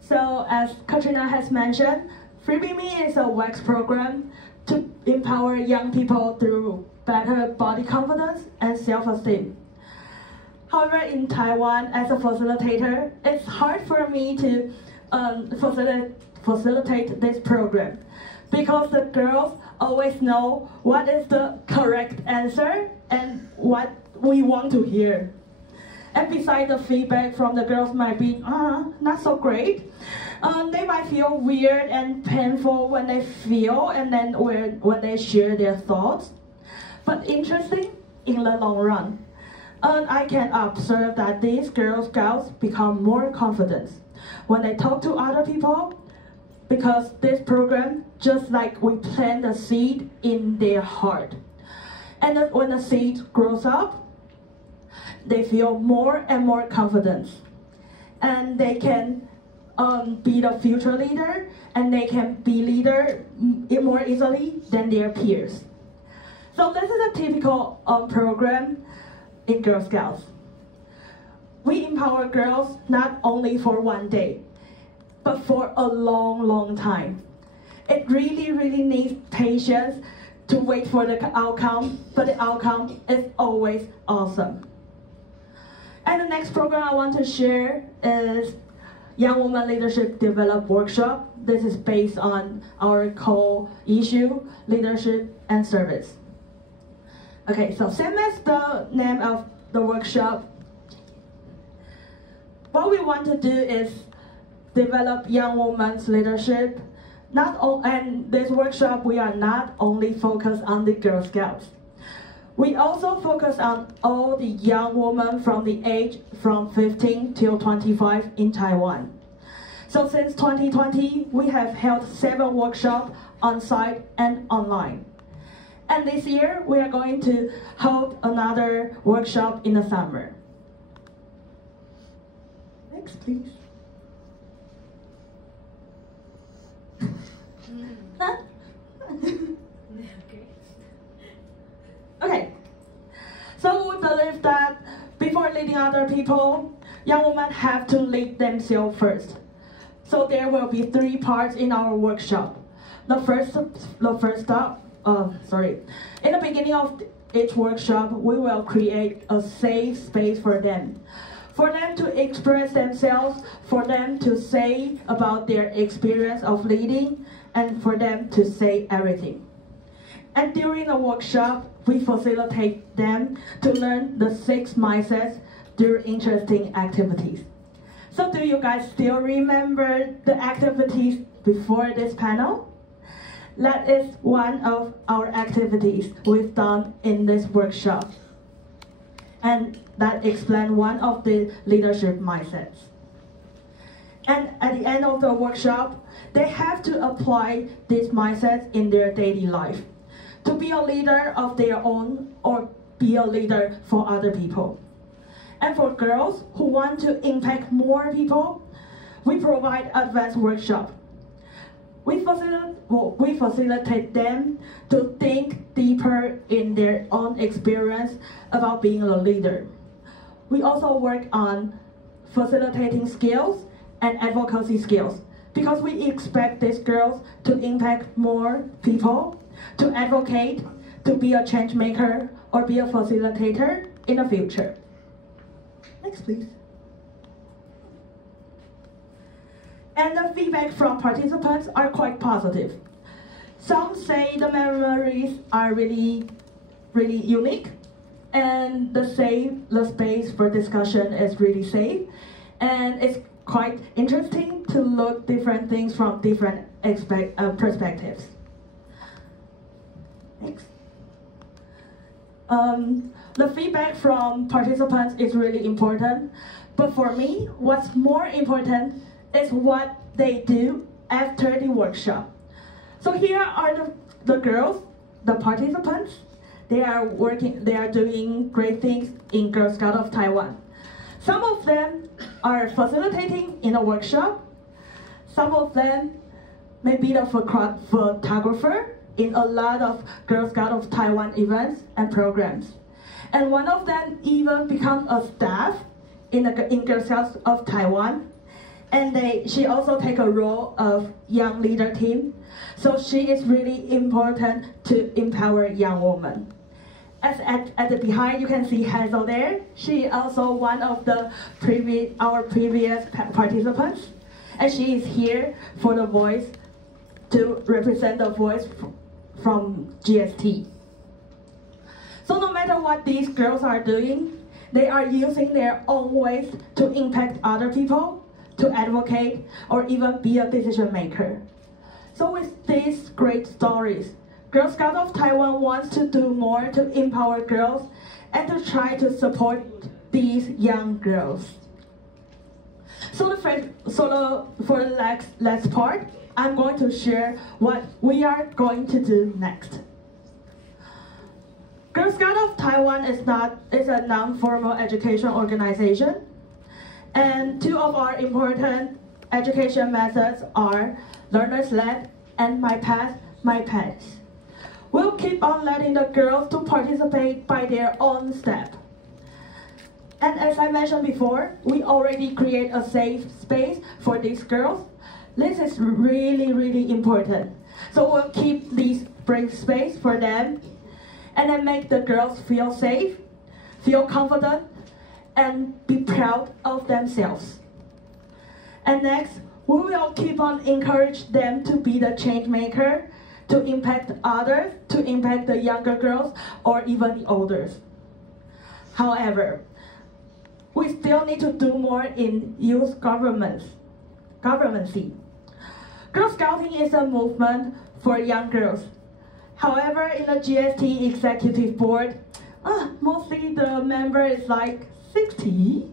So as Katrina has mentioned, Free Being Me is a WAGGGS program to empower young people through better body confidence and self-esteem. However, in Taiwan, as a facilitator, it's hard for me to facilitate this program because the girls always know what is the correct answer and what we want to hear. And besides, the feedback from the girls might be not so great. They might feel weird and painful when they feel and then when they share their thoughts. But interesting in the long run. I can observe that these Girl Scouts become more confident when they talk to other people, because this program, just like we plant a seed in their heart. And then when the seed grows up, they feel more and more confident. And they can be the future leader, and they can be leader more easily than their peers. So this is a typical program in Girl Scouts. We empower girls not only for one day, but for a long, long time. It really, really needs patience to wait for the outcome, but the outcome is always awesome. And the next program I want to share is Young Woman Leadership Develop Workshop. This is based on our core issue, leadership and service. Okay, so same as the name of the workshop, what we want to do is develop young women's leadership. And this workshop, we are not only focused on the Girl Scouts. We also focus on all the young women from the age from 15 till 25 in Taiwan. So since 2020, we have held 7 workshops on site and online. And this year, we are going to hold another workshop in the summer. Next, please. Okay, so we believe that before leading other people, young women have to lead themselves first. So there will be 3 parts in our workshop. In the beginning of each workshop, we will create a safe space for them to express themselves, for them to say about their experience of leading, and for them to say everything. And during the workshop, we facilitate them to learn the 6 mindsets through interesting activities. So do you guys still remember the activities before this panel? That is one of our activities we've done in this workshop. And that explains one of the leadership mindsets. And at the end of the workshop, they have to apply these mindsets in their daily life to be a leader of their own or be a leader for other people. And for girls who want to impact more people, we provide advanced workshops. We facilitate them to think deeper in their own experience about being a leader. We also work on facilitating skills and advocacy skills because we expect these girls to impact more people, to advocate, to be a change maker, or be a facilitator in the future. Next, please. And the feedback from participants are quite positive. Some say the memories are really, really unique, and the space for discussion is really safe, and it's quite interesting to look different things from different perspectives. Next. The feedback from participants is really important, but for me, what's more important is what they do after the workshop. So here are the girls, the participants. They are doing great things in Girl Scouts of Taiwan. Some of them are facilitating in a workshop. Some of them may be the photographer in a lot of Girl Scouts of Taiwan events and programs. And one of them even becomes a staff in Girl Scouts of Taiwan. And she also take a role of young leader team. So she is really important to empower young women. As at the behind, you can see Hazel there. She also one of the our previous participants. And she is here for the voice, to represent the voice from GST. So no matter what these girls are doing, they are using their own ways to impact other people, to advocate, or even be a decision maker. So with these great stories, Girl Scouts of Taiwan wants to do more to empower girls and to try to support these young girls. So for the last part, I'm going to share what we are going to do next. Girl Scouts of Taiwan is a non-formal education organization, and two of our important education methods are learners-led and My Path, My Pace. We'll keep on letting the girls to participate by their own step. And as I mentioned before, we already create a safe space for these girls. This is really, really important. So we'll keep this brave space for them and then make the girls feel safe, feel confident, and be proud of themselves. And next, we will keep on encourage them to be the change maker, to impact others, to impact the younger girls or even the olders. However, we still need to do more in youth governancy. Girl Scouting is a movement for young girls. However, in the GST executive board, mostly the member is like 60.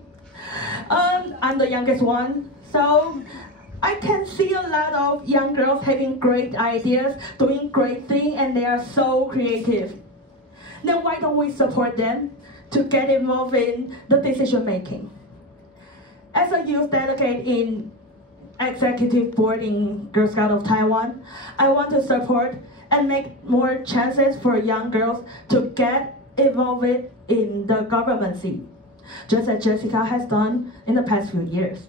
I'm the youngest one, so I can see a lot of young girls having great ideas, doing great things, and they are so creative. Then why don't we support them to get involved in the decision making? As a youth delegate in executive board in Girl Scouts of Taiwan, I want to support and make more chances for young girls to get involved in the government, just as Jessica has done in the past few years.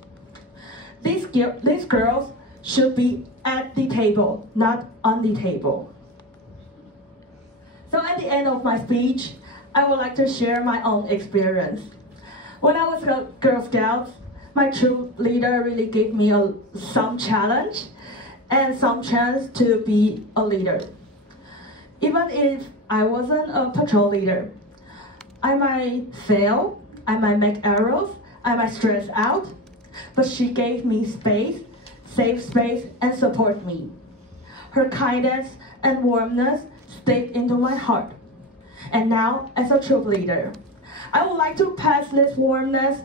These girls should be at the table, not on the table. So at the end of my speech, I would like to share my own experience. When I was a Girl Scout, my troop leader really gave me some challenge and some chance to be a leader. Even if I wasn't a patrol leader, I might fail, I might make errors, I might stress out, but she gave me space, safe space, and support me. Her kindness and warmness stayed into my heart. And now, as a troop leader, I would like to pass this warmness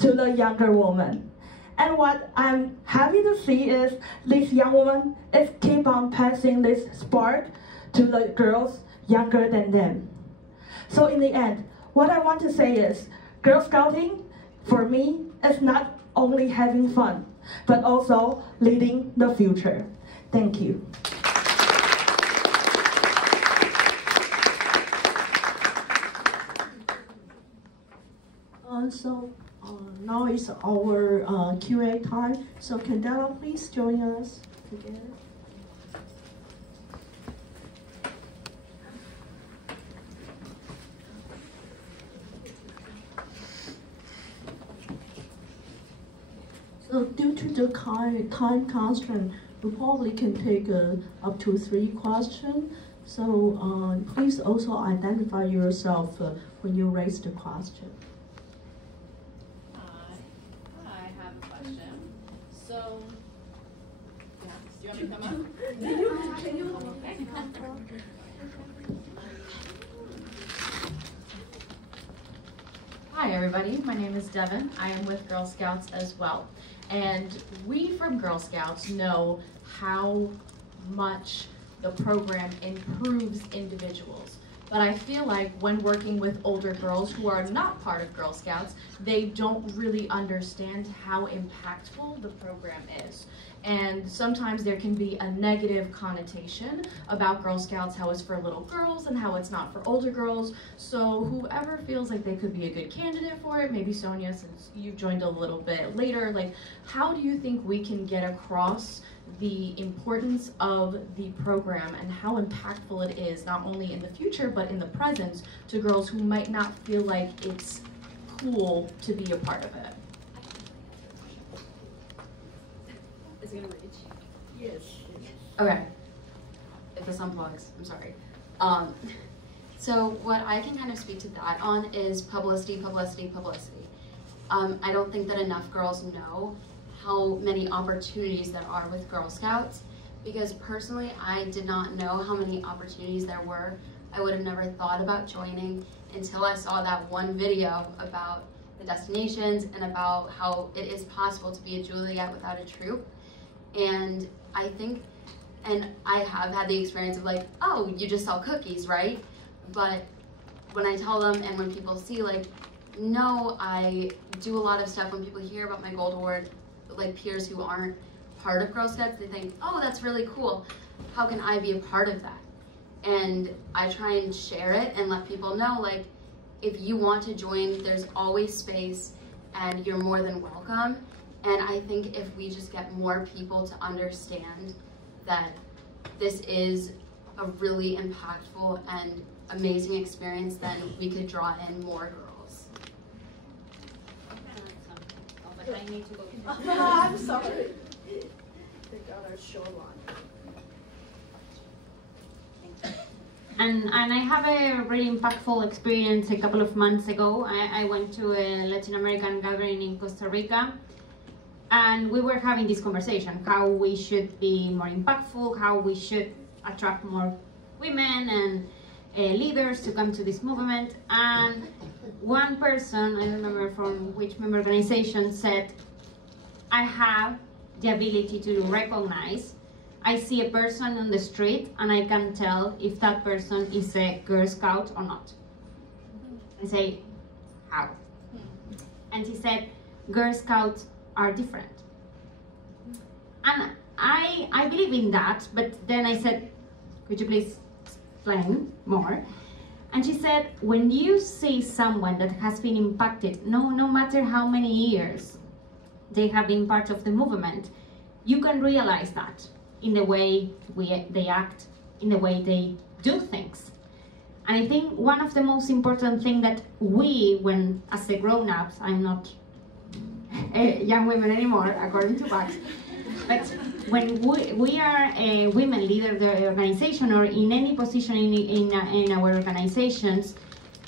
to the younger woman. And what I'm happy to see is this young woman is keep on passing this spark to the girls younger than them. So in the end, what I want to say is, Girl Scouting, for me, is not only having fun, but also leading the future. Thank you. Now is our Q&A time. So Candela, please join us again. So due to the time constraint, we probably can take up to 3 questions. So please also identify yourself when you raise the question. I have a question. So, yeah, do you want me to come up? Can you? Hi everybody, my name is Devin. I am with Girl Scouts as well. And we from Girl Scouts know how much the program improves individuals. But I feel like when working with older girls who are not part of Girl Scouts, they don't really understand how impactful the program is. And sometimes there can be a negative connotation about Girl Scouts, how it's for little girls and how it's not for older girls. So whoever feels like they could be a good candidate for it, maybe Sonia, since you've joined a little bit later, like how do you think we can get across the importance of the program and how impactful it is, not only in the future, but in the present, to girls who might not feel like it's cool to be a part of it? Is it gonna reach? Yes. Okay. If this unplugs, I'm sorry. So what I can kind of speak to that on is publicity, publicity, publicity. I don't think that enough girls know how many opportunities there are with Girl Scouts, because personally I did not know how many opportunities there were. I would have never thought about joining until I saw that one video about the destinations and about how it is possible to be a Juliet without a troop. And I think, and I have had the experience of like, oh, you just sell cookies, right? But when I tell them and when people see like, no, I do a lot of stuff, when people hear about my Gold Award, like peers who aren't part of Girl Scouts, they think, oh, that's really cool. How can I be a part of that? And I try and share it and let people know, like, if you want to join, there's always space and you're more than welcome. And I think if we just get more people to understand that this is a really impactful and amazing experience, then we could draw in more girls. But I need to go. I'm sorry. They got our shoreline. And I have a really impactful experience a couple of months ago. I went to a Latin American gathering in Costa Rica, and we were having this conversation, how we should be more impactful, how we should attract more women and leaders to come to this movement. And one person, I don't remember from which member organization, said, I have the ability to recognize, I see a person on the street and I can tell if that person is a Girl Scout or not. I say, how? And he said, Girl Scouts are different. And I believe in that, but then I said, could you please explain more? And she said, when you see someone that has been impacted, no matter how many years they have been part of the movement, you can realize that in the way they act, in the way they do things. And I think one of the most important things that we, when as the grown-ups, I'm not young women anymore, according to WAGGGS, but when we are a women leader the organization or in any position in our organizations,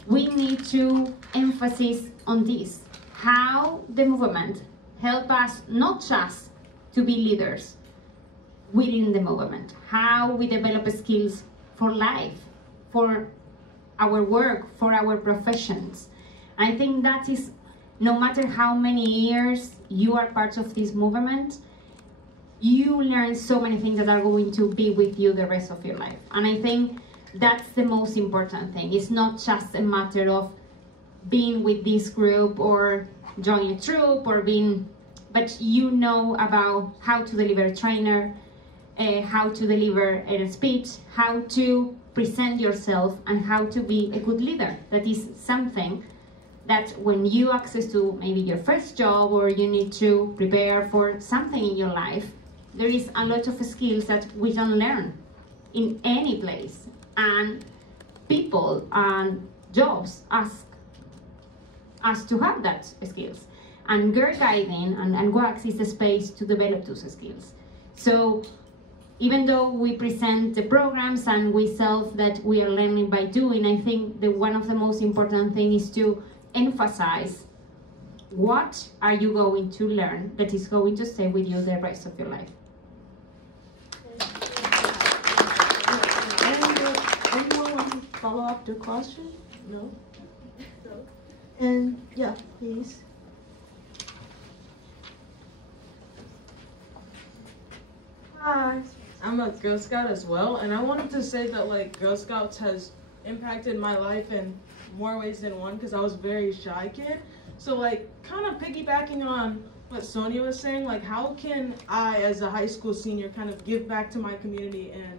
we need to emphasize on this, how the movement help us not just to be leaders within the movement, how we develop skills for life, for our work, for our professions. I think that is, no matter how many years you are part of this movement, you learn so many things that are going to be with you the rest of your life. And I think that's the most important thing. It's not just a matter of being with this group or joining a troop or being, but you know about how to deliver a trainer, how to deliver a speech, how to present yourself, and how to be a good leader. That is something that when you access to maybe your first job or you need to prepare for something in your life, there is a lot of skills that we don't learn in any place. And people and jobs ask us to have that skills. And Girl Guiding and WAGGGS is the space to develop those skills. So even though we present the programs and we self that we are learning by doing, I think that one of the most important things is to emphasize what are you going to learn that is going to stay with you the rest of your life. Anyone want to follow up the question? No? And yeah, please. Hi, I'm a Girl Scout as well, and I wanted to say that like Girl Scouts has impacted my life in more ways than one because I was a very shy kid. So like kind of piggybacking on what Sonia was saying, like how can I as a high school senior kind of give back to my community and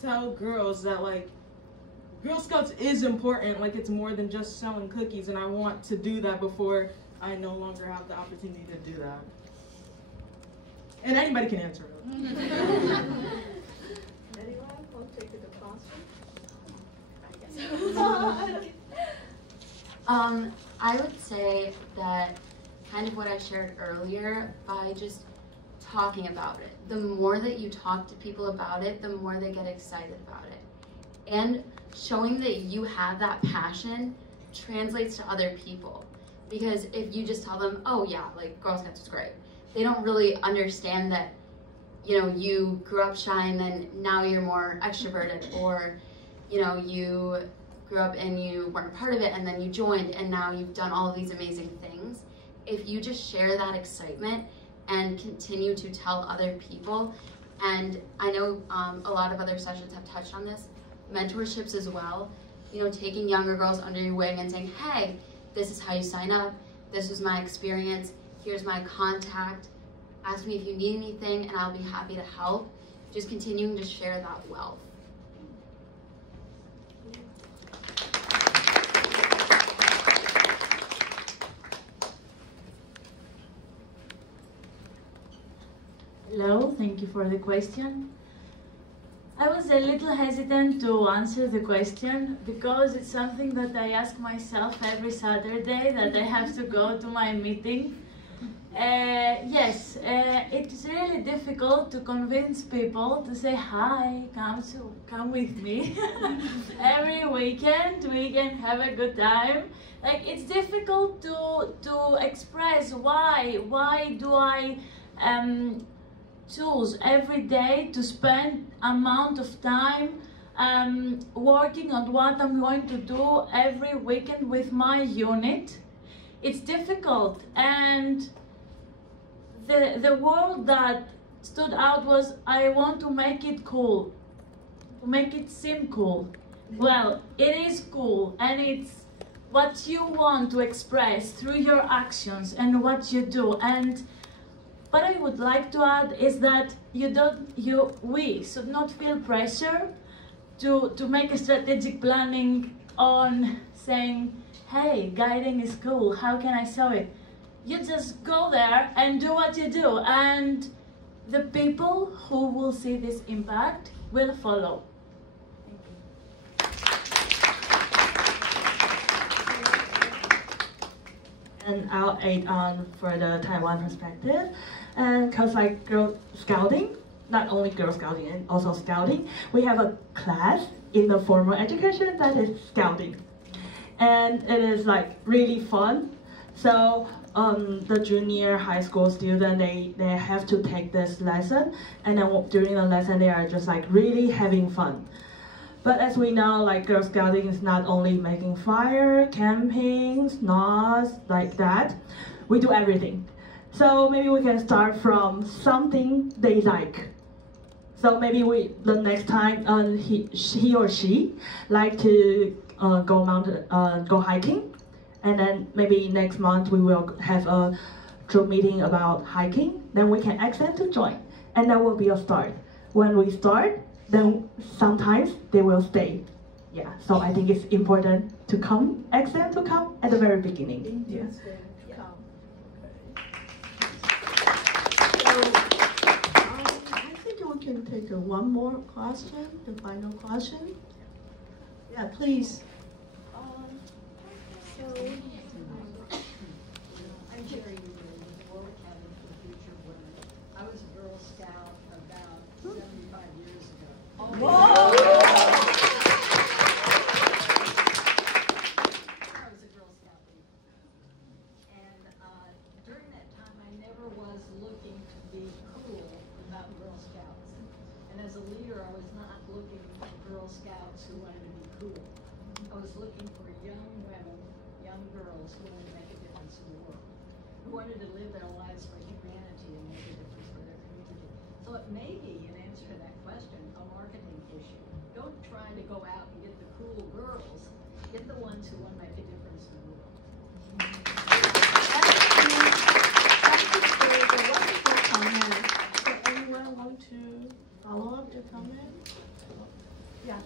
tell girls that like Girl Scouts is important, like it's more than just selling cookies, and I want to do that before I no longer have the opportunity to do that. And anybody can answer it. Anyone want to take the question? I would say that kind of what I shared earlier, by just talking about it. The more that you talk to people about it, the more they get excited about it. And showing that you have that passion translates to other people. Because if you just tell them, oh yeah, like Girl Scouts is great, they don't really understand that, you know, you grew up shy and then now you're more extroverted, or, you know, you grew up and you weren't a part of it and then you joined and now you've done all of these amazing things. If you just share that excitement and continue to tell other people, and I know a lot of other sessions have touched on this, mentorships as well, you know, taking younger girls under your wing and saying, hey, this is how you sign up, this was my experience, here's my contact, ask me if you need anything and I'll be happy to help. Just continuing to share that wealth. Hello, thank you for the question. I was a little hesitant to answer the question because it's something that I ask myself every Saturday that I have to go to my meeting. Yes, it's really difficult to convince people to say, hi, come with me. Every weekend we can have a good time. Like, it's difficult to express why do I choose every day to spend amount of time working on what I'm going to do every weekend with my unit. It's difficult, and the word that stood out was, I want to make it cool, to make it seem cool. Well, it is cool, and it's what you want to express through your actions and what you do. And what I would like to add is that we should not feel pressure to make a strategic planning on saying, hey, guiding is cool, how can I show it? You just go there and do what you do, and the people who will see this impact will follow. And I'll add on for the Taiwan perspective. And because like Girl Scouting, not only Girl Scouting and also Scouting, we have a class in the formal education that is Scouting. And it is like really fun. So the junior high school student, they have to take this lesson, and then during the lesson they are just like really having fun. But as we know, like Girl Scouting is not only making fire, camping, knots, like that. We do everything. So maybe we can start from something they like. So maybe the next time he or she like to go hiking, and then maybe next month we will have a group meeting about hiking. Then we can ask them to join, and that will be a start. When we start, then sometimes they will stay. Yeah, so I think it's important to ask them to come at the very beginning. Yes. I think we can take one more question, the final question. Yeah, please. I'm Jerry, World Academy for Future Women. I was a Girl Scout about 75 years ago. Whoa! I was a Girl Scout leader. And during that time, I never was looking to be cool about Girl Scouts. And as a leader, I was not looking for Girl Scouts who wanted to be cool. I was looking for young women, young girls who wanted to make a difference in the world, who wanted to live their lives for humanity and make a difference for their community. So it may be, in answer to that question, a marketing issue. don't try to go out and get the cool girls. Get the ones who want to make a difference in the world. So anyone want to follow up the comment? Yes.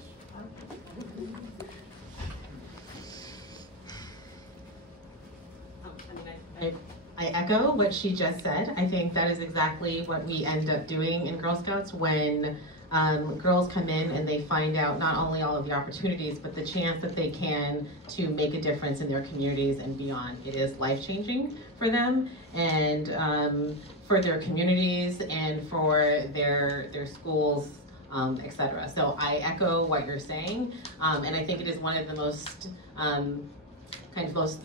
I echo what she just said. I think that is exactly what we end up doing in Girl Scouts when girls come in and they find out not only all of the opportunities, but the chance that they can to make a difference in their communities and beyond. It is life-changing for them and for their communities and for their schools, etc. So I echo what you're saying, and I think it is one of the most most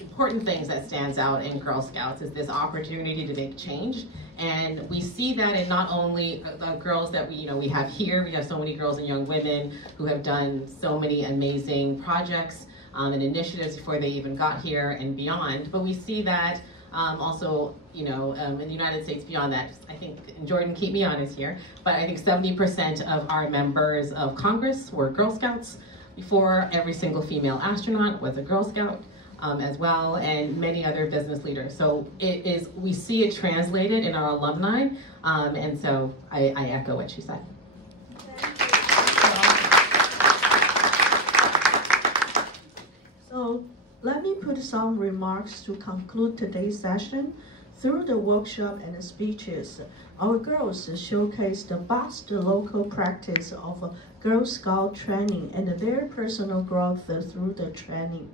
important things that stands out in Girl Scouts is this opportunity to make change. And we see that in not only the girls that we have here. We have so many girls and young women who have done so many amazing projects and initiatives before they even got here and beyond. But we see that also, in the United States beyond that. I think, and Jordan, keep me honest here, but I think 70% of our members of Congress were Girl Scouts. Before, every single female astronaut was a Girl Scout. As well, and many other business leaders. So we see it translated in our alumni, and so I echo what she said. So let me put some remarks to conclude today's session. Through the workshop and the speeches, our girls showcase the vast local practice of Girl Scout training and their personal growth through the training.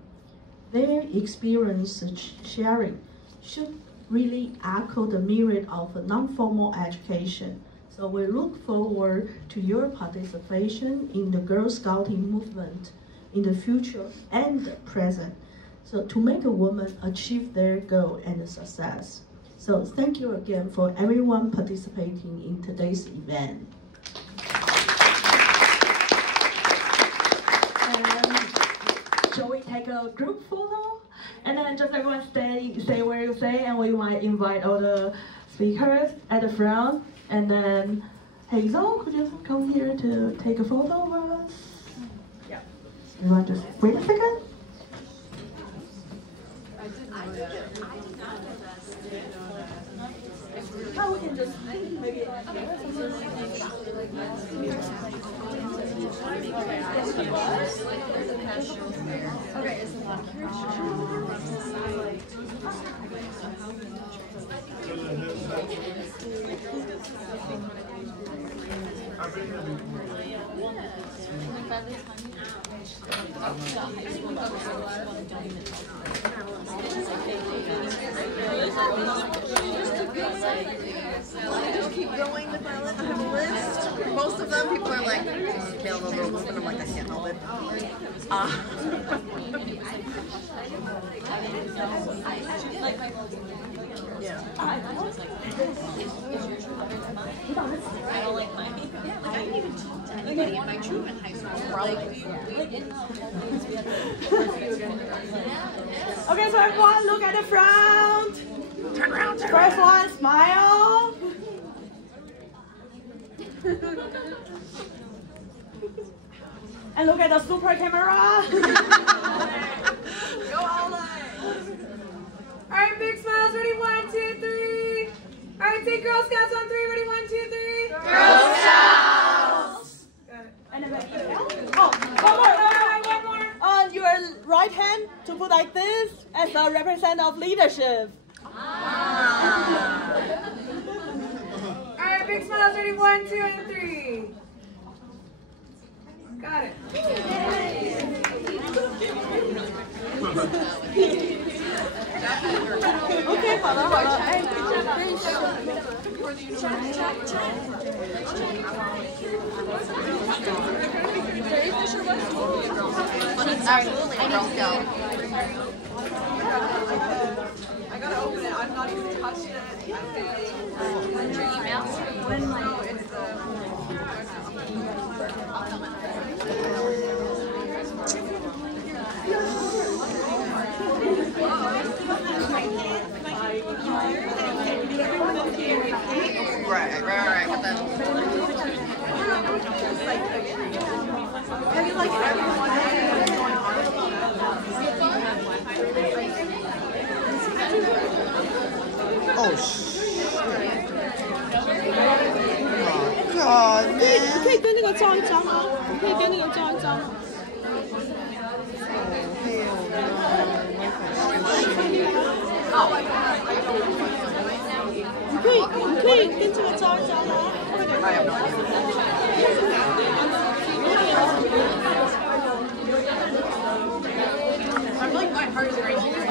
Their experience sharing should really echo the merit of non-formal education. So we look forward to your participation in the Girl Scouting movement in the future and the present, so to make a woman achieve their goal and success. So thank you again for everyone participating in today's event. Shall we take a group photo? And then just everyone say where you say, and we might invite all the speakers at the front. And then, hey Zong, could you come here to take a photo with us? Yeah. You want to just wait a second? Oh, we can just maybe. Okay, it's just keep going with my list. I have a list. Most of them, people are like, mail the little and I'm like, I can't help it. Yeah. I don't like mine. Yeah, like I didn't even talk to anybody in my troop in high school. Okay, so everyone look at the front. Turn around, turn First around. one, smile. And look at the super camera. Go all in. Alright, big smiles, ready, 1, 2, 3. Alright, take Girl Scouts on 3, ready, 1, 2, 3. Girl Scouts! Got it. And then oh, one more. On your right hand to put like this as a representative of leadership. Alright, big smiles, ready, 1, 2, and 3. Got it. Okay, 好了好了，哎，Absolutely, Girl Scout. I gotta open it. I've not even touched it. When's your email? When it's Right, but then Oh shit! Oh God, man! 你可以跟那个照一张吗？你可以跟那个照一张吗？你可以跟这个照一张吗？快点！I feel like my heart is racing.